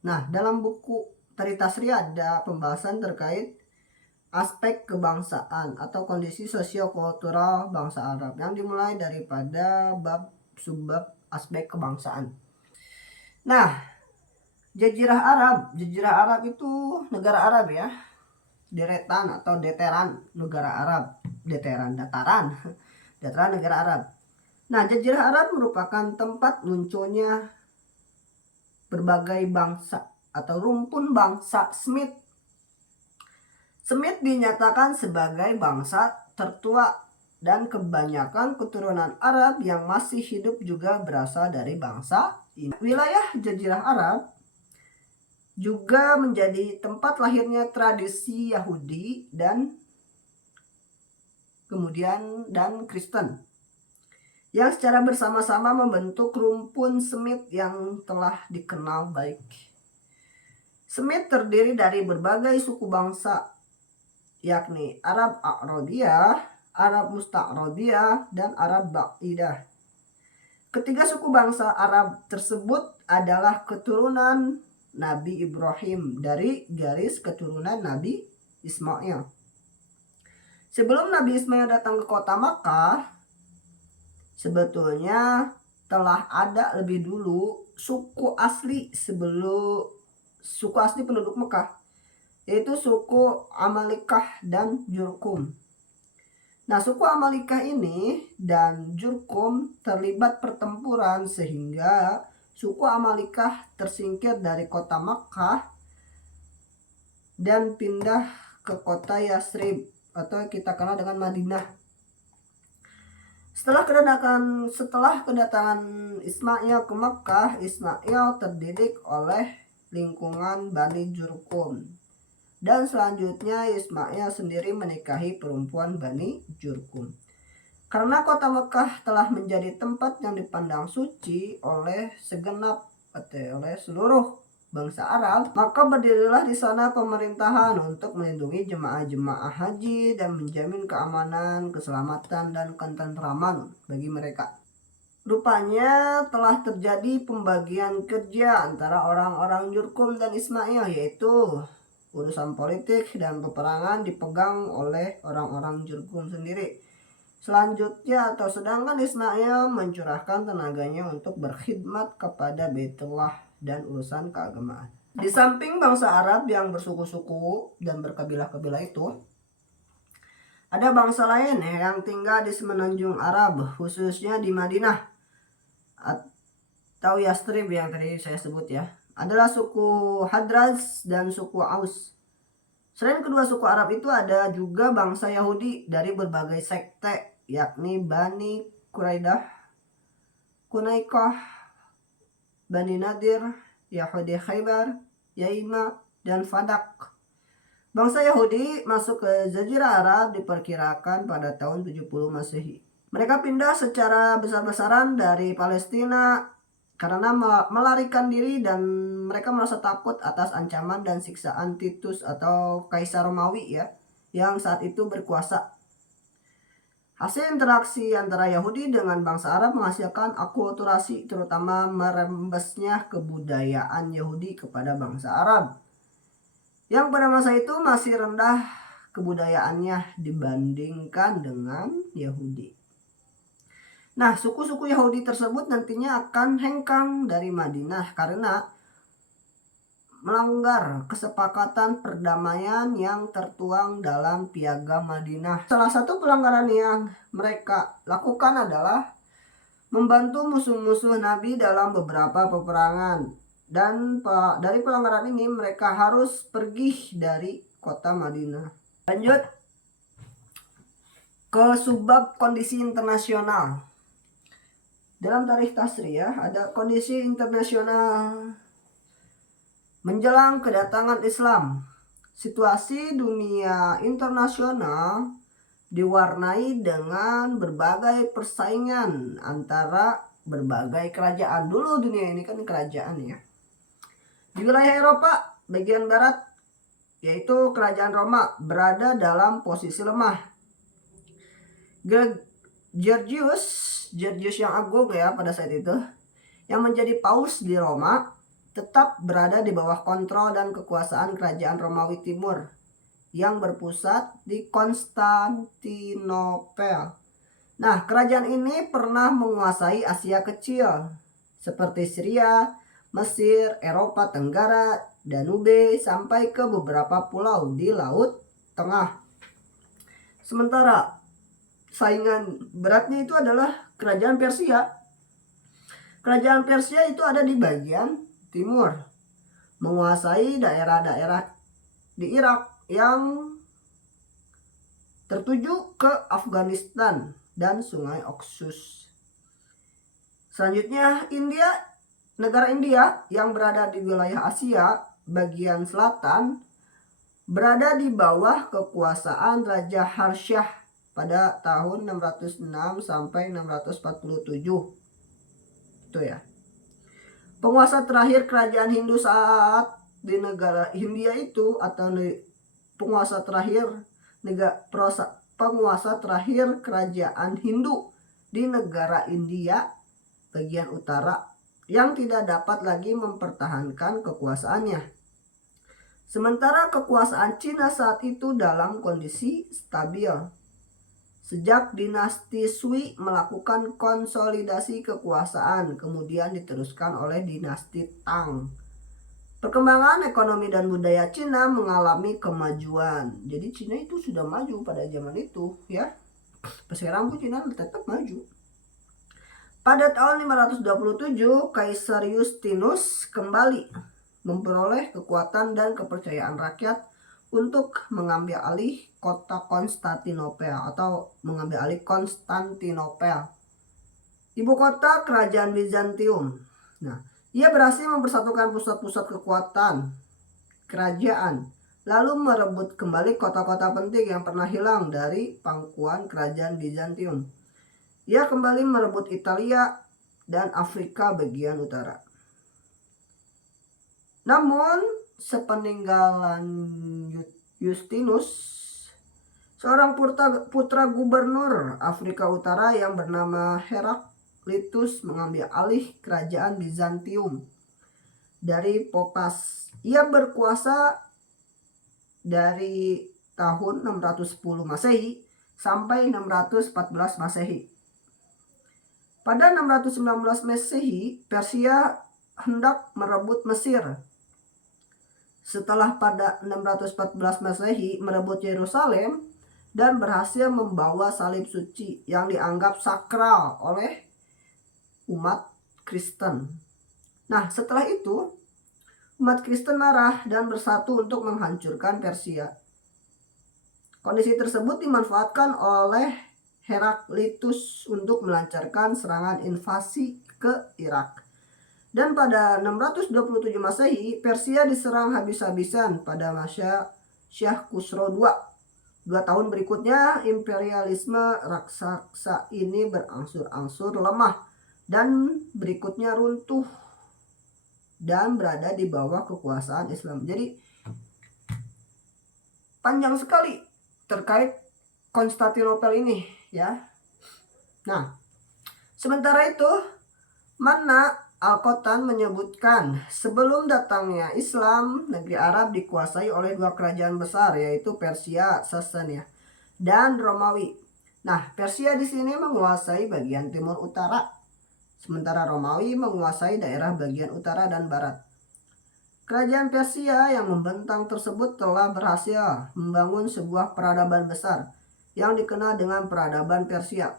Nah, dalam buku Tarikh Tasrih ada pembahasan terkait aspek kebangsaan atau kondisi sosio-kultural bangsa Arab yang dimulai daripada subbab aspek kebangsaan. Nah, Jazirah Arab itu negara Arab ya, deretan atau deteran negara Arab, dataran negara Arab. Nah, Jazirah Arab merupakan tempat munculnya berbagai bangsa atau rumpun bangsa Semit. Semit dinyatakan sebagai bangsa tertua dan kebanyakan keturunan Arab yang masih hidup juga berasal dari bangsa ini. Wilayah Jazirah Arab juga menjadi tempat lahirnya tradisi Yahudi dan kemudian Kristen yang secara bersama-sama membentuk rumpun Semit yang telah dikenal baik. Semit terdiri dari berbagai suku bangsa, yakni Arab A'rabiyah, Arab Musta'rabiyah, dan Arab Ba'idah. Ketiga suku bangsa Arab tersebut adalah keturunan Nabi Ibrahim dari garis keturunan Nabi Ismail. Sebelum Nabi Ismail datang ke kota Makkah, sebetulnya telah ada lebih dulu suku asli penduduk Mekah, yaitu suku Amalikah dan Jurkum. Nah, suku Amalikah ini dan Jurkum terlibat pertempuran sehingga suku Amalikah tersingkir dari kota Makkah dan pindah ke kota Yasrib atau kita kenal dengan Madinah. Setelah kedatangan Ismail ke Makkah, Ismail terdidik oleh lingkungan Bani Jurkum. Dan selanjutnya Ismail sendiri menikahi perempuan Bani Jurkum. Karena kota Makkah telah menjadi tempat yang dipandang suci oleh seluruh bangsa Arab, maka berdirilah di sana pemerintahan untuk melindungi jemaah-jemaah haji dan menjamin keamanan, keselamatan, dan ketentraman bagi mereka. Rupanya telah terjadi pembagian kerja antara orang-orang Jurkum dan Ismail, yaitu urusan politik dan peperangan dipegang oleh orang-orang Jurkum sendiri. Sedangkan Ismail mencurahkan tenaganya untuk berkhidmat kepada Baitullah dan urusan keagamaan. Di samping bangsa Arab yang bersuku-suku dan berkabilah-kabilah itu, ada bangsa lain yang tinggal di semenanjung Arab, khususnya di Madinah atau Yastrib yang tadi saya sebut ya, adalah suku Hadraz dan suku Aus. Selain kedua suku Arab itu ada juga bangsa Yahudi dari berbagai sekte, yakni Bani Quraidah, Kunaikah, Bani Nadir, Yahudi Khaybar, Yaima, dan Fadak. Bangsa Yahudi masuk ke Jazirah Arab diperkirakan pada tahun 70 Masehi. Mereka pindah secara besar-besaran dari Palestina karena melarikan diri dan mereka merasa takut atas ancaman dan siksaan Titus atau Kaisar Romawi ya, yang saat itu berkuasa. Hasil interaksi antara Yahudi dengan bangsa Arab menghasilkan akulturasi, terutama merembesnya kebudayaan Yahudi kepada bangsa Arab, yang pada masa itu masih rendah kebudayaannya dibandingkan dengan Yahudi. Nah, suku-suku Yahudi tersebut nantinya akan hengkang dari Madinah karena melanggar kesepakatan perdamaian yang tertuang dalam Piagam Madinah. Salah satu pelanggaran yang mereka lakukan adalah membantu musuh-musuh Nabi dalam beberapa peperangan. Dan dari pelanggaran ini mereka harus pergi dari kota Madinah. Lanjut ke subbab kondisi internasional. Dalam Tarikh Tasrih ya, ada kondisi internasional menjelang kedatangan Islam. Situasi dunia internasional diwarnai dengan berbagai persaingan antara berbagai kerajaan. Dulu dunia ini kan kerajaan ya. Di wilayah Eropa bagian barat, yaitu kerajaan Roma, berada dalam posisi lemah. Georgius yang agung ya pada saat itu, yang menjadi paus di Roma, tetap berada di bawah kontrol dan kekuasaan kerajaan Romawi Timur yang berpusat di Konstantinopel. Nah, kerajaan ini pernah menguasai Asia Kecil seperti Syria, Mesir, Eropa Tenggara, Danube, sampai ke beberapa pulau di Laut Tengah. Sementara saingan beratnya itu adalah kerajaan Persia. Kerajaan Persia itu ada di bagian timur, menguasai daerah-daerah di Irak yang tertuju ke Afghanistan dan Sungai Oxus. Selanjutnya negara India yang berada di wilayah Asia bagian selatan berada di bawah kekuasaan Raja Harsyah pada tahun 606 sampai 647. Itu ya. Penguasa terakhir kerajaan Hindu saat di negara Hindia itu, atau penguasa terakhir kerajaan Hindu di negara India bagian utara yang tidak dapat lagi mempertahankan kekuasaannya. Sementara kekuasaan Cina saat itu dalam kondisi stabil. Sejak dinasti Sui melakukan konsolidasi kekuasaan, kemudian diteruskan oleh dinasti Tang. Perkembangan ekonomi dan budaya Cina mengalami kemajuan. Jadi Cina itu sudah maju pada zaman itu ya. Sekarang pun Cina tetap maju. Pada tahun 527, Kaisar Justinus kembali memperoleh kekuatan dan kepercayaan rakyat untuk mengambil alih kota Konstantinopel atau mengambil alih Konstantinopel, ibu kota kerajaan Bizantium. Nah, ia berhasil mempersatukan pusat-pusat kekuatan kerajaan, lalu merebut kembali kota-kota penting yang pernah hilang dari pangkuan kerajaan Bizantium. Ia kembali merebut Italia dan Afrika bagian utara. Namun, sepeninggalan Justinus, seorang putra gubernur Afrika Utara yang bernama Heraklitus mengambil alih kerajaan Bizantium dari Popas. Ia berkuasa dari tahun 610 Masehi sampai 614 Masehi. Pada 619 Masehi, Persia hendak merebut Mesir. Setelah pada 614 Masehi merebut Yerusalem dan berhasil membawa salib suci yang dianggap sakral oleh umat Kristen. Nah, setelah itu umat Kristen marah dan bersatu untuk menghancurkan Persia. Kondisi tersebut dimanfaatkan oleh Heraklitus untuk melancarkan serangan invasi ke Irak. Dan pada 627 Masehi, Persia diserang habis-habisan pada masa Syah Khusro II. 2 tahun berikutnya, imperialisme raksasa ini berangsur-angsur lemah dan berikutnya runtuh dan berada di bawah kekuasaan Islam. Jadi panjang sekali terkait Konstantinopel ini ya. Nah, sementara itu Manna Al-Qotan menyebutkan sebelum datangnya Islam, negeri Arab dikuasai oleh 2 kerajaan besar, yaitu Persia Sasania dan Romawi. Nah, Persia di sini menguasai bagian timur utara, sementara Romawi menguasai daerah bagian utara dan barat. Kerajaan Persia yang membentang tersebut telah berhasil membangun sebuah peradaban besar yang dikenal dengan peradaban Persia.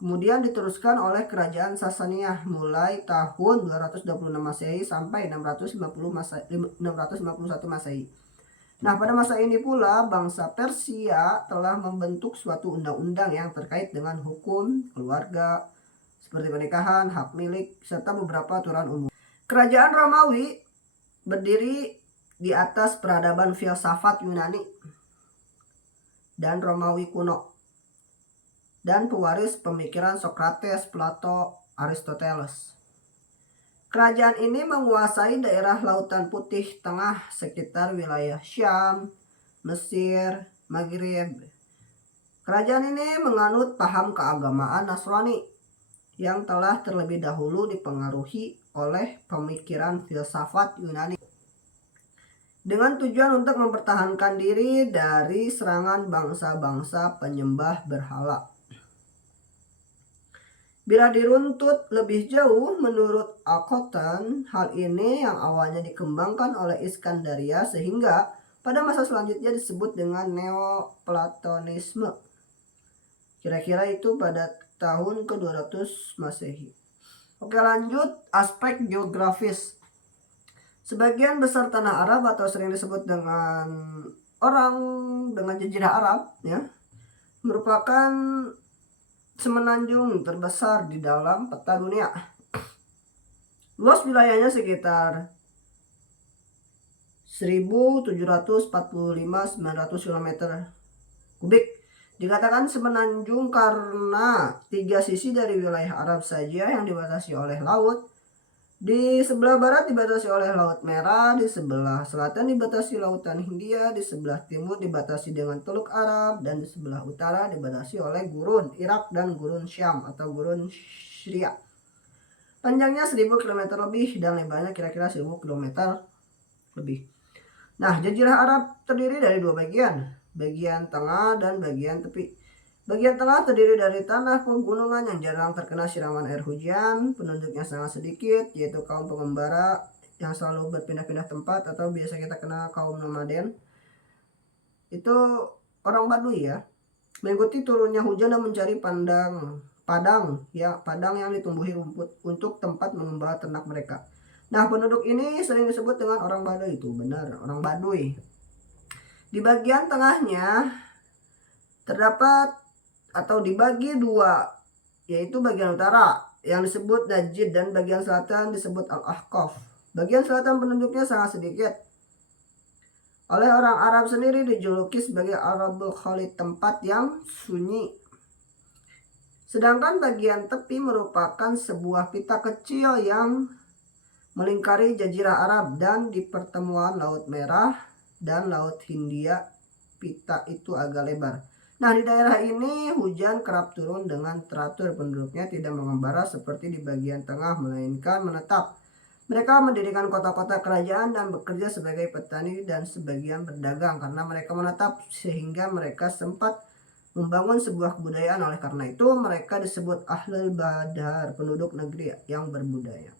Kemudian diteruskan oleh kerajaan Sasania mulai tahun 226 Masehi sampai 651 Masehi. Nah, pada masa ini pula bangsa Persia telah membentuk suatu undang-undang yang terkait dengan hukum, keluarga, seperti pernikahan, hak milik, serta beberapa aturan umum. Kerajaan Romawi berdiri di atas peradaban filsafat Yunani dan Romawi kuno, dan pewaris pemikiran Sokrates, Plato, Aristoteles. Kerajaan ini menguasai daerah Lautan Putih Tengah sekitar wilayah Syam, Mesir, Maghrib. Kerajaan ini menganut paham keagamaan Nasrani yang telah terlebih dahulu dipengaruhi oleh pemikiran filsafat Yunani, dengan tujuan untuk mempertahankan diri dari serangan bangsa-bangsa penyembah berhala. Bila diruntut lebih jauh, menurut Al-Qatan, hal ini yang awalnya dikembangkan oleh Iskandaria sehingga pada masa selanjutnya disebut dengan Neoplatonisme. Kira-kira itu pada tahun ke-200 Masehi. Oke, lanjut aspek geografis. Sebagian besar tanah Arab atau sering disebut dengan orang dengan Jazirah Arab ya, merupakan semenanjung terbesar di dalam peta dunia. Luas wilayahnya sekitar 1745.900 km kubik. Dikatakan semenanjung karena 3 sisi dari wilayah Arab saja yang dibatasi oleh laut. Di sebelah barat dibatasi oleh Laut Merah, di sebelah selatan dibatasi Lautan Hindia, di sebelah timur dibatasi dengan Teluk Arab, dan di sebelah utara dibatasi oleh Gurun Irak dan Gurun Syam atau Gurun Syria. Panjangnya 1000 km lebih dan lebarnya kira-kira 1000 km lebih. Nah, Jazirah Arab terdiri dari 2 bagian, bagian tengah dan bagian tepi. Bagian tengah terdiri dari tanah pegunungan yang jarang terkena siraman air hujan, penduduknya sangat sedikit, yaitu kaum pengembara yang selalu berpindah-pindah tempat atau biasa kita kenal kaum nomaden. Itu orang Baduy ya, mengikuti turunnya hujan dan mencari padang yang ditumbuhi rumput untuk tempat mengembala ternak mereka. Nah, penduduk ini sering disebut dengan orang Baduy, itu benar, orang Baduy. Di bagian tengahnya terdapat atau dibagi 2, yaitu bagian utara yang disebut Najd dan bagian selatan disebut Al-Ahqaf. Bagian selatan penduduknya sangat sedikit. Oleh orang Arab sendiri dijuluki sebagai Arabul Khalid, tempat yang sunyi. Sedangkan bagian tepi merupakan sebuah pita kecil yang melingkari Jazirah Arab, dan di pertemuan Laut Merah dan Laut Hindia pita itu agak lebar. Nah, di daerah ini hujan kerap turun dengan teratur. Penduduknya tidak mengembara seperti di bagian tengah, melainkan menetap. Mereka mendirikan kota-kota kerajaan dan bekerja sebagai petani dan sebagian berdagang. Karena mereka menetap, sehingga mereka sempat membangun sebuah kebudayaan. Oleh karena itu, mereka disebut Ahlul Badar, penduduk negeri yang berbudaya.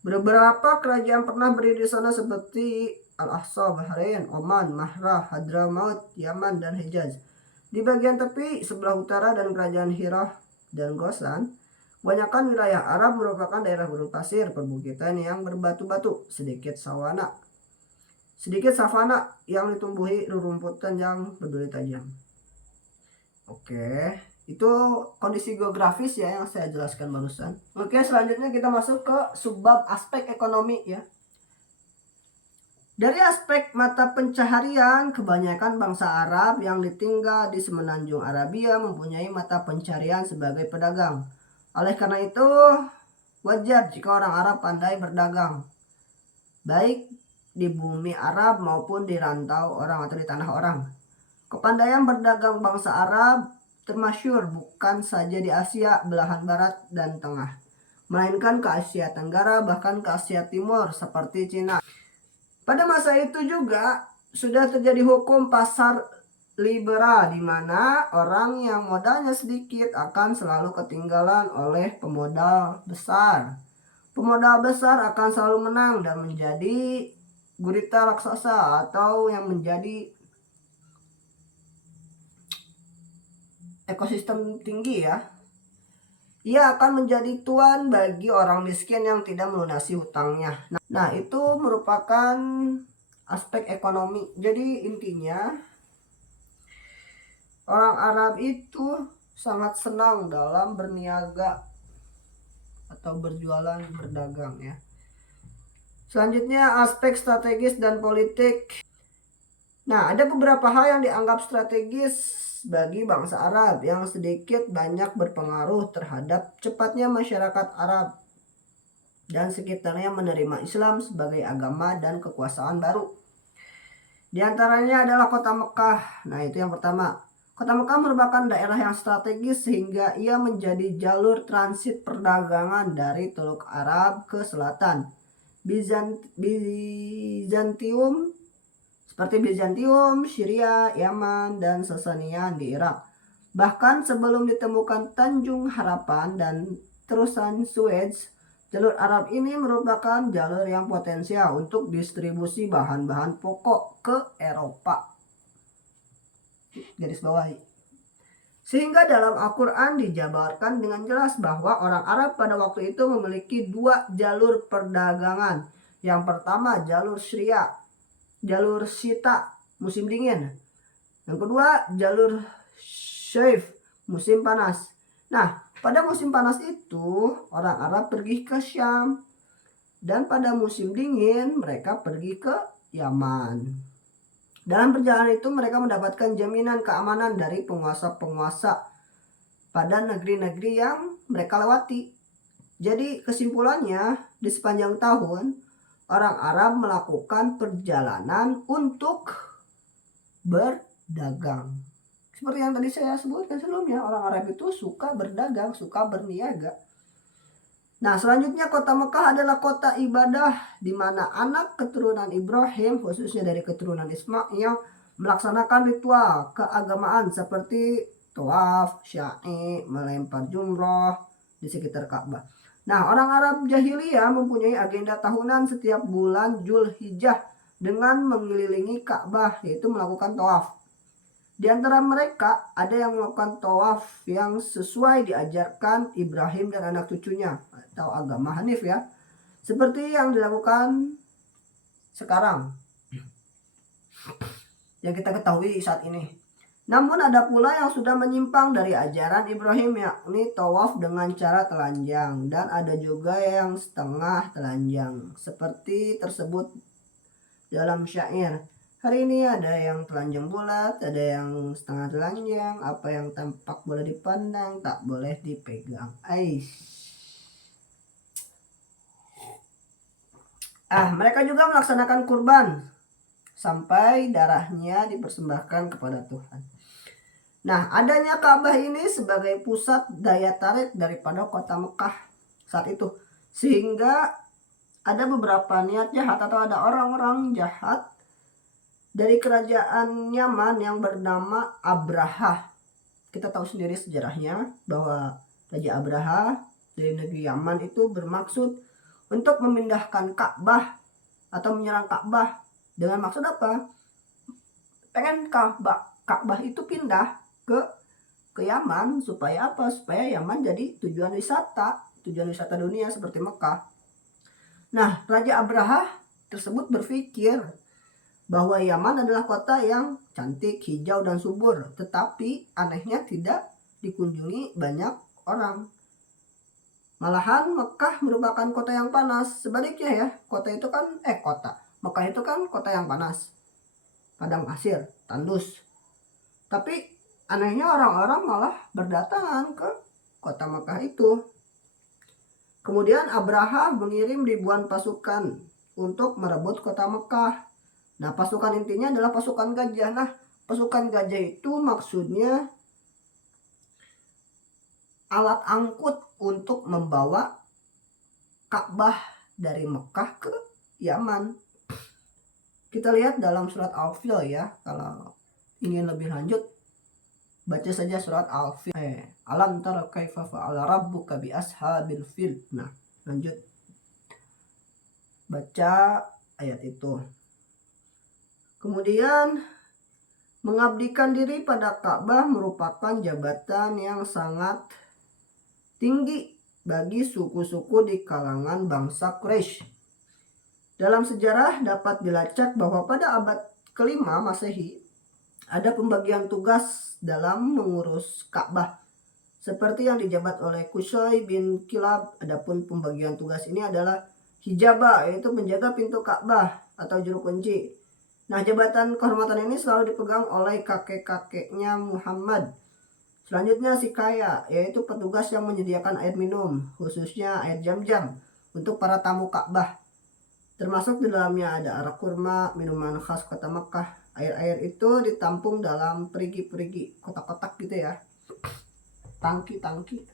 Beberapa kerajaan pernah berdiri di sana seperti Al-Ahsa, Bahrain, Oman, Mahrah, Hadramaut, Yaman, dan Hejaz. Di bagian tepi sebelah utara dan kerajaan Hirah dan Gosan, kebanyakan wilayah Arab merupakan daerah gurun pasir, perbukitan yang berbatu-batu, sedikit savana yang ditumbuhi rerumputan yang berduri tajam. Oke, itu kondisi geografis ya yang saya jelaskan barusan. Oke, selanjutnya kita masuk ke subbab aspek ekonomi ya. Dari aspek mata pencaharian, kebanyakan bangsa Arab yang ditinggal di semenanjung Arabia mempunyai mata pencaharian sebagai pedagang. Oleh karena itu, wajar jika orang Arab pandai berdagang, baik di bumi Arab maupun di rantau orang atau di tanah orang. Kepandaian berdagang bangsa Arab termasyhur bukan saja di Asia belahan barat dan tengah, melainkan ke Asia Tenggara, bahkan ke Asia Timur seperti Cina. Pada masa itu juga sudah terjadi hukum pasar liberal, di mana orang yang modalnya sedikit akan selalu ketinggalan oleh pemodal besar. Pemodal besar akan selalu menang dan menjadi gurita raksasa atau yang menjadi ekosistem tinggi ya. Ia akan menjadi tuan bagi orang miskin yang tidak melunasi hutangnya. Nah, itu merupakan aspek ekonomi. Jadi intinya orang Arab itu sangat senang dalam berniaga atau berjualan, berdagang ya. Selanjutnya aspek strategis dan politik. Nah, ada beberapa hal yang dianggap strategis bagi bangsa Arab yang sedikit banyak berpengaruh terhadap cepatnya masyarakat Arab dan sekitarnya menerima Islam sebagai agama dan kekuasaan baru. Di antaranya adalah kota Mekah. Nah, itu yang pertama. Kota Mekah merupakan daerah yang strategis sehingga ia menjadi jalur transit perdagangan dari Teluk Arab ke selatan. Bizantium seperti Bizantium, Syria, Yaman, dan Sasanian di Irak. Bahkan sebelum ditemukan Tanjung Harapan dan terusan Suez, jalur Arab ini merupakan jalur yang potensial untuk distribusi bahan-bahan pokok ke Eropa. Garis bawahi. Sehingga dalam Al-Quran dijabarkan dengan jelas bahwa orang Arab pada waktu itu memiliki dua jalur perdagangan. Yang pertama jalur Syria, jalur Syita musim dingin. Yang kedua jalur Syaif musim panas. Nah, pada musim panas itu orang Arab pergi ke Syam, dan pada musim dingin mereka pergi ke Yaman. Dalam perjalanan itu mereka mendapatkan jaminan keamanan dari penguasa-penguasa pada negeri-negeri yang mereka lewati. Jadi kesimpulannya, di sepanjang tahun orang Arab melakukan perjalanan untuk berdagang. Seperti yang tadi saya sebutkan sebelumnya, orang Arab itu suka berdagang, suka berniaga. Nah, selanjutnya kota Mekah adalah kota ibadah di mana anak keturunan Ibrahim, khususnya dari keturunan Ismail, melaksanakan ritual keagamaan seperti tawaf, sya'i, melempar jumroh di sekitar Ka'bah. Nah, orang Arab jahiliyah mempunyai agenda tahunan setiap bulan Zulhijjah dengan mengelilingi Ka'bah, yaitu melakukan tawaf. Di antara mereka ada yang melakukan tawaf yang sesuai diajarkan Ibrahim dan anak cucunya atau agama Hanif ya. Seperti yang dilakukan sekarang yang kita ketahui saat ini. Namun ada pula yang sudah menyimpang dari ajaran Ibrahim, yakni tawaf dengan cara telanjang, dan ada juga yang setengah telanjang seperti tersebut dalam syair. Hari ini ada yang telanjang bulat, ada yang setengah telanjang, apa yang tampak boleh dipandang, tak boleh dipegang. Mereka juga melaksanakan kurban sampai darahnya dipersembahkan kepada Tuhan. Nah, adanya Ka'bah ini sebagai pusat daya tarik daripada kota Mekah saat itu. Sehingga ada beberapa niat jahat atau ada orang-orang jahat dari kerajaan Yaman yang bernama Abraha. Kita tahu sendiri sejarahnya bahwa Raja Abraha dari negeri Yaman itu bermaksud untuk memindahkan Ka'bah atau menyerang Ka'bah dengan maksud apa? Pengen Ka'bah itu pindah ke Yaman supaya apa? Supaya Yaman jadi tujuan wisata dunia seperti Mekah. Nah, Raja Abraha tersebut berpikir bahwa Yaman adalah kota yang cantik, hijau, dan subur. Tetapi anehnya tidak dikunjungi banyak orang. Malahan Mekah merupakan kota yang panas. Sebaliknya ya, Mekah itu kan kota yang panas. Padang pasir, tandus. Tapi anehnya orang-orang malah berdatangan ke kota Mekah itu. Kemudian Abraha mengirim ribuan pasukan untuk merebut kota Mekah. Nah, pasukan intinya adalah pasukan gajah. Nah, pasukan gajah itu maksudnya alat angkut untuk membawa Ka'bah dari Mekah ke Yaman. Kita lihat dalam surat Al-Fil ya. Kalau ingin lebih lanjut, baca saja surat Al-Fil. Alam tara kaifa fa'ala rabbuka bi ashabil fil. Nah, lanjut. Baca ayat itu. Kemudian, mengabdikan diri pada Ka'bah merupakan jabatan yang sangat tinggi bagi suku-suku di kalangan bangsa Quraisy. Dalam sejarah dapat dilacak bahwa pada abad ke-5 Masehi ada pembagian tugas dalam mengurus Ka'bah seperti yang dijabat oleh Qusay bin Kilab. Adapun pembagian tugas ini adalah hijabah, yaitu penjaga pintu Ka'bah atau juru kunci. Nah, jabatan kehormatan ini selalu dipegang oleh kakek-kakeknya Muhammad. Selanjutnya Sikaya, yaitu petugas yang menyediakan air minum, khususnya air Zam-Zam untuk para tamu Ka'bah. Termasuk di dalamnya ada arak kurma, minuman khas kota Mekah. Air-air itu ditampung dalam perigi-perigi, kotak-kotak gitu ya. Tangki-tangki.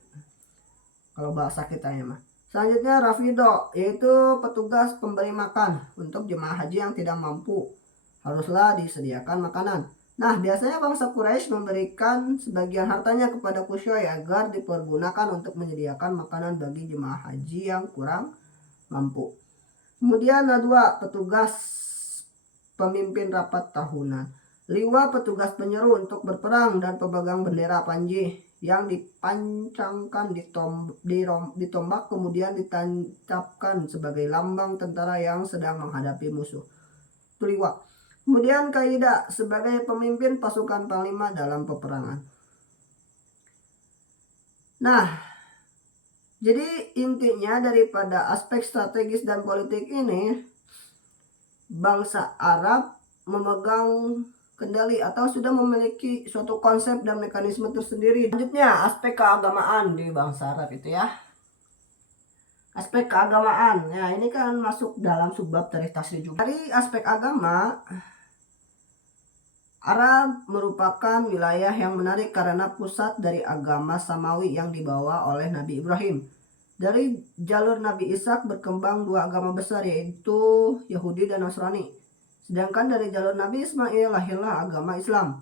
Kalau bahasa kita ya mah. Selanjutnya Rafido, yaitu petugas pemberi makan untuk jemaah haji yang tidak mampu. Haruslah disediakan makanan. Nah, biasanya bangsa Quraisy memberikan sebagian hartanya kepada Qusay agar dipergunakan untuk menyediakan makanan bagi jemaah haji yang kurang mampu. Kemudian ada 2 petugas pemimpin rapat tahunan. Liwa petugas penyeru untuk berperang dan pemegang bendera panji yang dipancangkan di tombak kemudian ditancapkan sebagai lambang tentara yang sedang menghadapi musuh. Itu liwa. Kemudian Qaida sebagai pemimpin pasukan panglima dalam peperangan. Nah, jadi intinya daripada aspek strategis dan politik ini, bangsa Arab memegang kendali atau sudah memiliki suatu konsep dan mekanisme tersendiri. Selanjutnya, aspek keagamaan di bangsa Arab itu ya. Aspek keagamaan, ya ini kan masuk dalam subbab tarikh tasrih juga. Dari aspek agama, Arab merupakan wilayah yang menarik karena pusat dari agama Samawi yang dibawa oleh Nabi Ibrahim. Dari jalur Nabi Ishak berkembang 2 agama besar yaitu Yahudi dan Nasrani. Sedangkan dari jalur Nabi Ismail lahirlah agama Islam.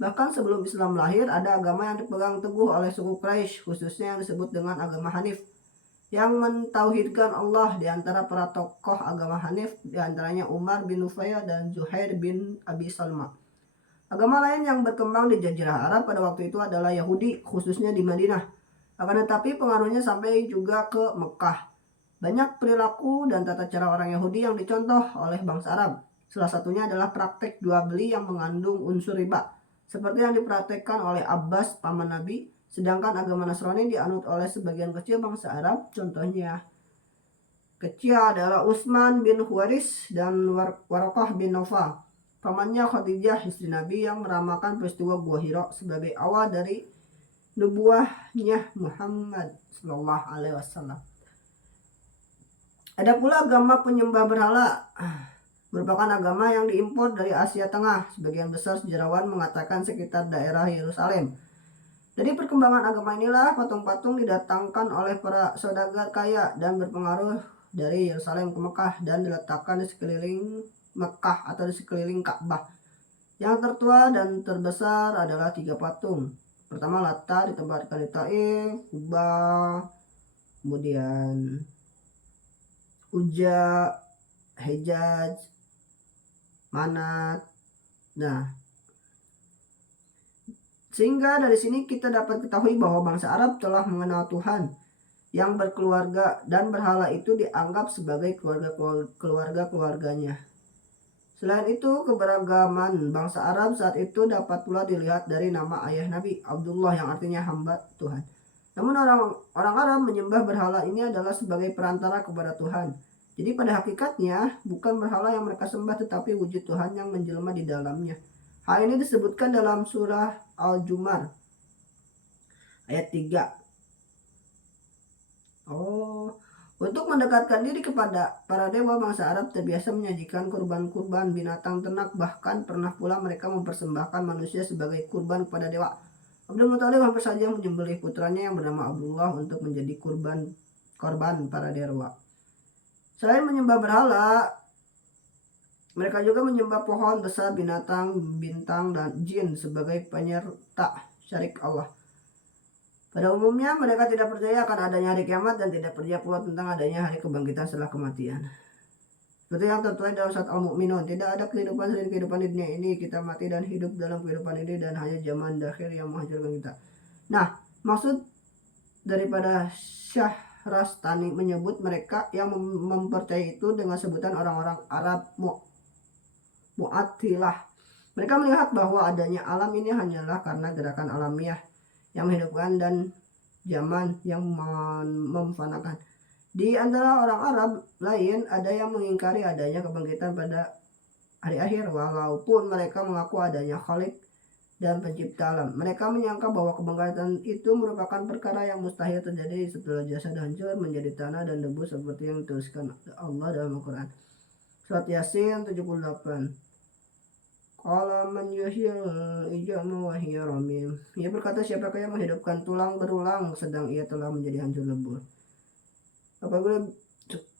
Bahkan sebelum Islam lahir ada agama yang dipegang teguh oleh suku Quraisy, khususnya yang disebut dengan agama Hanif, yang mentauhidkan Allah. Di antara para tokoh agama Hanif diantaranya Umar bin Nufail dan Zuhair bin Abi Salma. Agama lain yang berkembang di Jazirah Arab pada waktu itu adalah Yahudi, khususnya di Madinah. Akan tetapi pengaruhnya sampai juga ke Mekah. Banyak perilaku dan tata cara orang Yahudi yang dicontoh oleh bangsa Arab. Salah satunya adalah praktek jual beli yang mengandung unsur riba, seperti yang dipraktekkan oleh Abbas, paman Nabi. Sedangkan agama Nasrani dianut oleh sebagian kecil bangsa Arab. Contohnya kecil adalah Utsman bin Huwaris dan Waraqah bin Nawfal, pamannya Khadijah istri Nabi, yang meramalkan peristiwa Gua Hira sebagai awal dari nubuahnya Muhammad Sallallahu Alaihi Wasallam. Ada pula agama penyembah berhala, merupakan agama yang diimpor dari Asia Tengah. Sebagian besar sejarawan mengatakan sekitar daerah Yerusalem. Dari perkembangan agama inilah patung-patung didatangkan oleh para saudagar kaya dan berpengaruh dari Yerusalem ke Mekah dan diletakkan di sekeliling Mekah atau di sekeliling Ka'bah. Yang tertua dan terbesar adalah 3 patung. Pertama Lata ditempatkan di Taif, Kuba, kemudian Uja, Hejaz, Manat. Nah, sehingga dari sini kita dapat ketahui bahwa bangsa Arab telah mengenal Tuhan yang berkeluarga dan berhala itu dianggap sebagai keluarga-keluarganya. Selain itu, keberagaman bangsa Arab saat itu dapat pula dilihat dari nama ayah Nabi, Abdullah, yang artinya hamba Tuhan. Namun orang Arab menyembah berhala ini adalah sebagai perantara kepada Tuhan. Jadi pada hakikatnya bukan berhala yang mereka sembah tetapi wujud Tuhan yang menjelma di dalamnya. Hal ini disebutkan dalam surah Al-Zumar ayat 3. Untuk mendekatkan diri kepada para dewa, bangsa Arab terbiasa menyajikan kurban-kurban binatang ternak, bahkan pernah pula mereka mempersembahkan manusia sebagai kurban kepada dewa. Abdul Muthalib hampir saja menyembelih putranya yang bernama Abdullah untuk menjadi korban para dewa. Selain menyembah berhala, mereka juga menyembah pohon besar, binatang, bintang, dan jin sebagai penyerta syarik Allah. Pada umumnya mereka tidak percaya akan adanya hari kiamat dan tidak percaya pula tentang adanya hari kebangkitan setelah kematian. Seperti yang tertulis dalam surat Al-Mu'minun, tidak ada kehidupan selain kehidupan di dunia ini, kita mati dan hidup dalam kehidupan ini dan hanya zaman akhir yang menghancurkan kita. Nah, maksud daripada Syahrastani menyebut mereka yang mempercayai itu dengan sebutan orang-orang Arab Mu'attilah. Mereka melihat bahwa adanya alam ini hanyalah karena gerakan alamiah yang menghidupkan dan zaman yang memfanakan. Di antara orang Arab lain ada yang mengingkari adanya kebangkitan pada hari akhir, walaupun mereka mengaku adanya Khalik dan pencipta alam. Mereka menyangka bahwa kebangkitan itu merupakan perkara yang mustahil terjadi setelah jasad hancur menjadi tanah dan debu seperti yang dituliskan Allah dalam Al-Quran. Surat Yasin 78. Qala man yuhyil ijama wa hiya ramim. Ia berkata, siapakah yang menghidupkan tulang berulang sedang ia telah menjadi hancur lebur. Apabila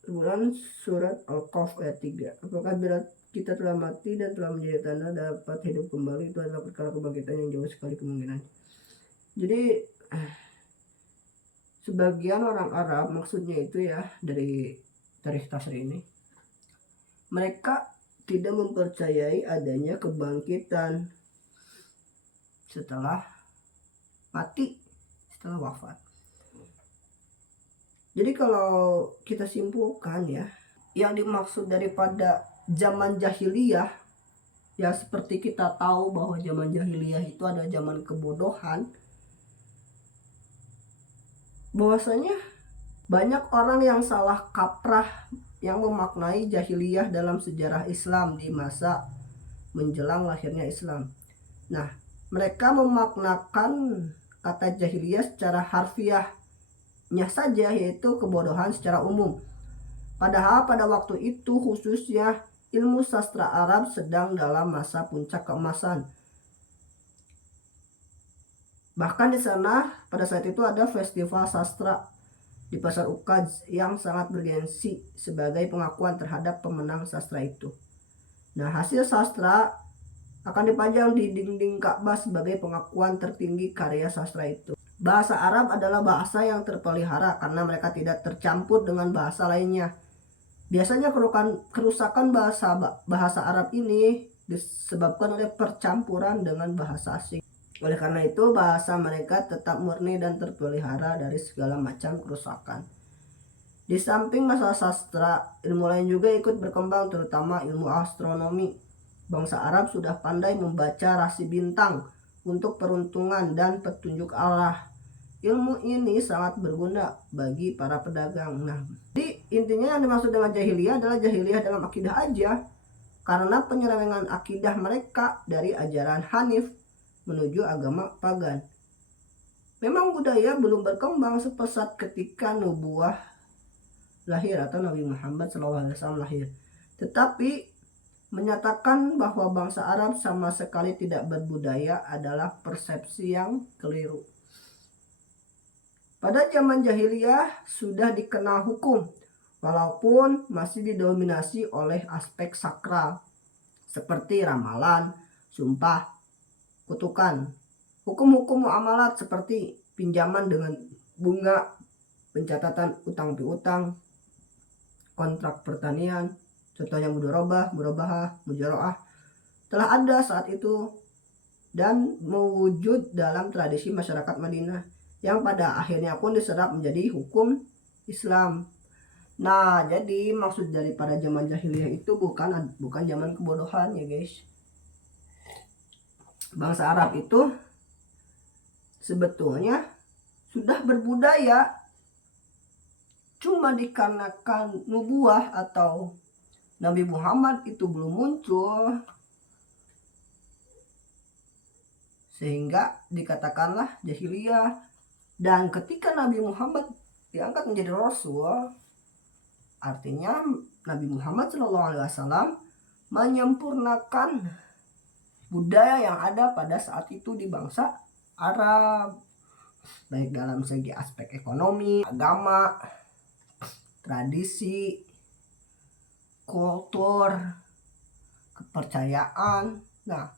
bulan surat Al-Qaf ayat 3. Apakah bila kita telah mati dan telah menjadi tanah dapat hidup kembali, itu adalah perkara kebangkitan yang jauh sekali kemungkinan. Jadi sebagian orang Arab, maksudnya itu ya dari tarikh tasri ini, mereka tidak mempercayai adanya kebangkitan setelah mati, setelah wafat. Jadi kalau kita simpulkan ya, yang dimaksud daripada zaman jahiliyah, ya seperti kita tahu bahwa zaman jahiliyah itu adalah zaman kebodohan, bahwasanya banyak orang yang salah kaprah yang memaknai jahiliyah dalam sejarah Islam di masa menjelang lahirnya Islam. Nah, mereka memaknakan kata jahiliyah secara harfiahnya saja, yaitu kebodohan secara umum. Padahal pada waktu itu khususnya ilmu sastra Arab sedang dalam masa puncak keemasan. Bahkan di sana pada saat itu ada festival sastra di Pasar Ukaz yang sangat bergensi sebagai pengakuan terhadap pemenang sastra itu. Nah, hasil sastra akan dipajang di dinding Ka'bah sebagai pengakuan tertinggi karya sastra itu. Bahasa Arab adalah bahasa yang terpelihara karena mereka tidak tercampur dengan bahasa lainnya. Biasanya kerusakan bahasa Arab ini disebabkan oleh percampuran dengan bahasa asing. Oleh karena itu bahasa mereka tetap murni dan terpelihara dari segala macam kerusakan. Di samping masalah sastra, ilmu lain juga ikut berkembang, terutama ilmu astronomi. Bangsa Arab sudah pandai membaca rasi bintang untuk peruntungan dan petunjuk Allah. Ilmu ini sangat berguna bagi para pedagang. Nah, jadi intinya yang dimaksud dengan jahiliyah adalah jahiliyah dalam akidah aja, karena penyelewengan akidah mereka dari ajaran Hanif menuju agama pagan. Memang budaya belum berkembang sepesat ketika nubuah lahir atau Nabi Muhammad SAW lahir. Tetapi menyatakan bahwa bangsa Arab sama sekali tidak berbudaya adalah persepsi yang keliru. Pada zaman jahiliyah sudah dikenal hukum, walaupun masih didominasi oleh aspek sakral seperti ramalan, sumpah, kutukan. Hukum-hukum muamalat seperti pinjaman dengan bunga, pencatatan utang piutang, kontrak pertanian, contohnya mudharabah, murabahah, mujaroah, telah ada saat itu dan mewujud dalam tradisi masyarakat Madinah yang pada akhirnya pun diserap menjadi hukum Islam. Nah, jadi maksud daripada zaman jahiliyah itu bukan zaman kebodohan ya guys. Bangsa Arab itu sebetulnya sudah berbudaya, cuma dikarenakan nubuah atau Nabi Muhammad itu belum muncul, sehingga dikatakanlah jahiliyah. Dan ketika Nabi Muhammad diangkat menjadi Rasul, artinya Nabi Muhammad SAW menyempurnakan budaya yang ada pada saat itu di bangsa Arab, baik dalam segi aspek ekonomi, agama, tradisi, kultur, kepercayaan. Nah,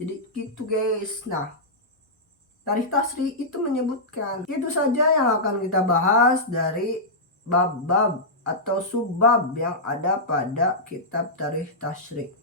jadi gitu guys. Nah, tarikh tasri itu menyebutkan. Itu saja yang akan kita bahas dari bab-bab atau subbab yang ada pada kitab tarikh tasri.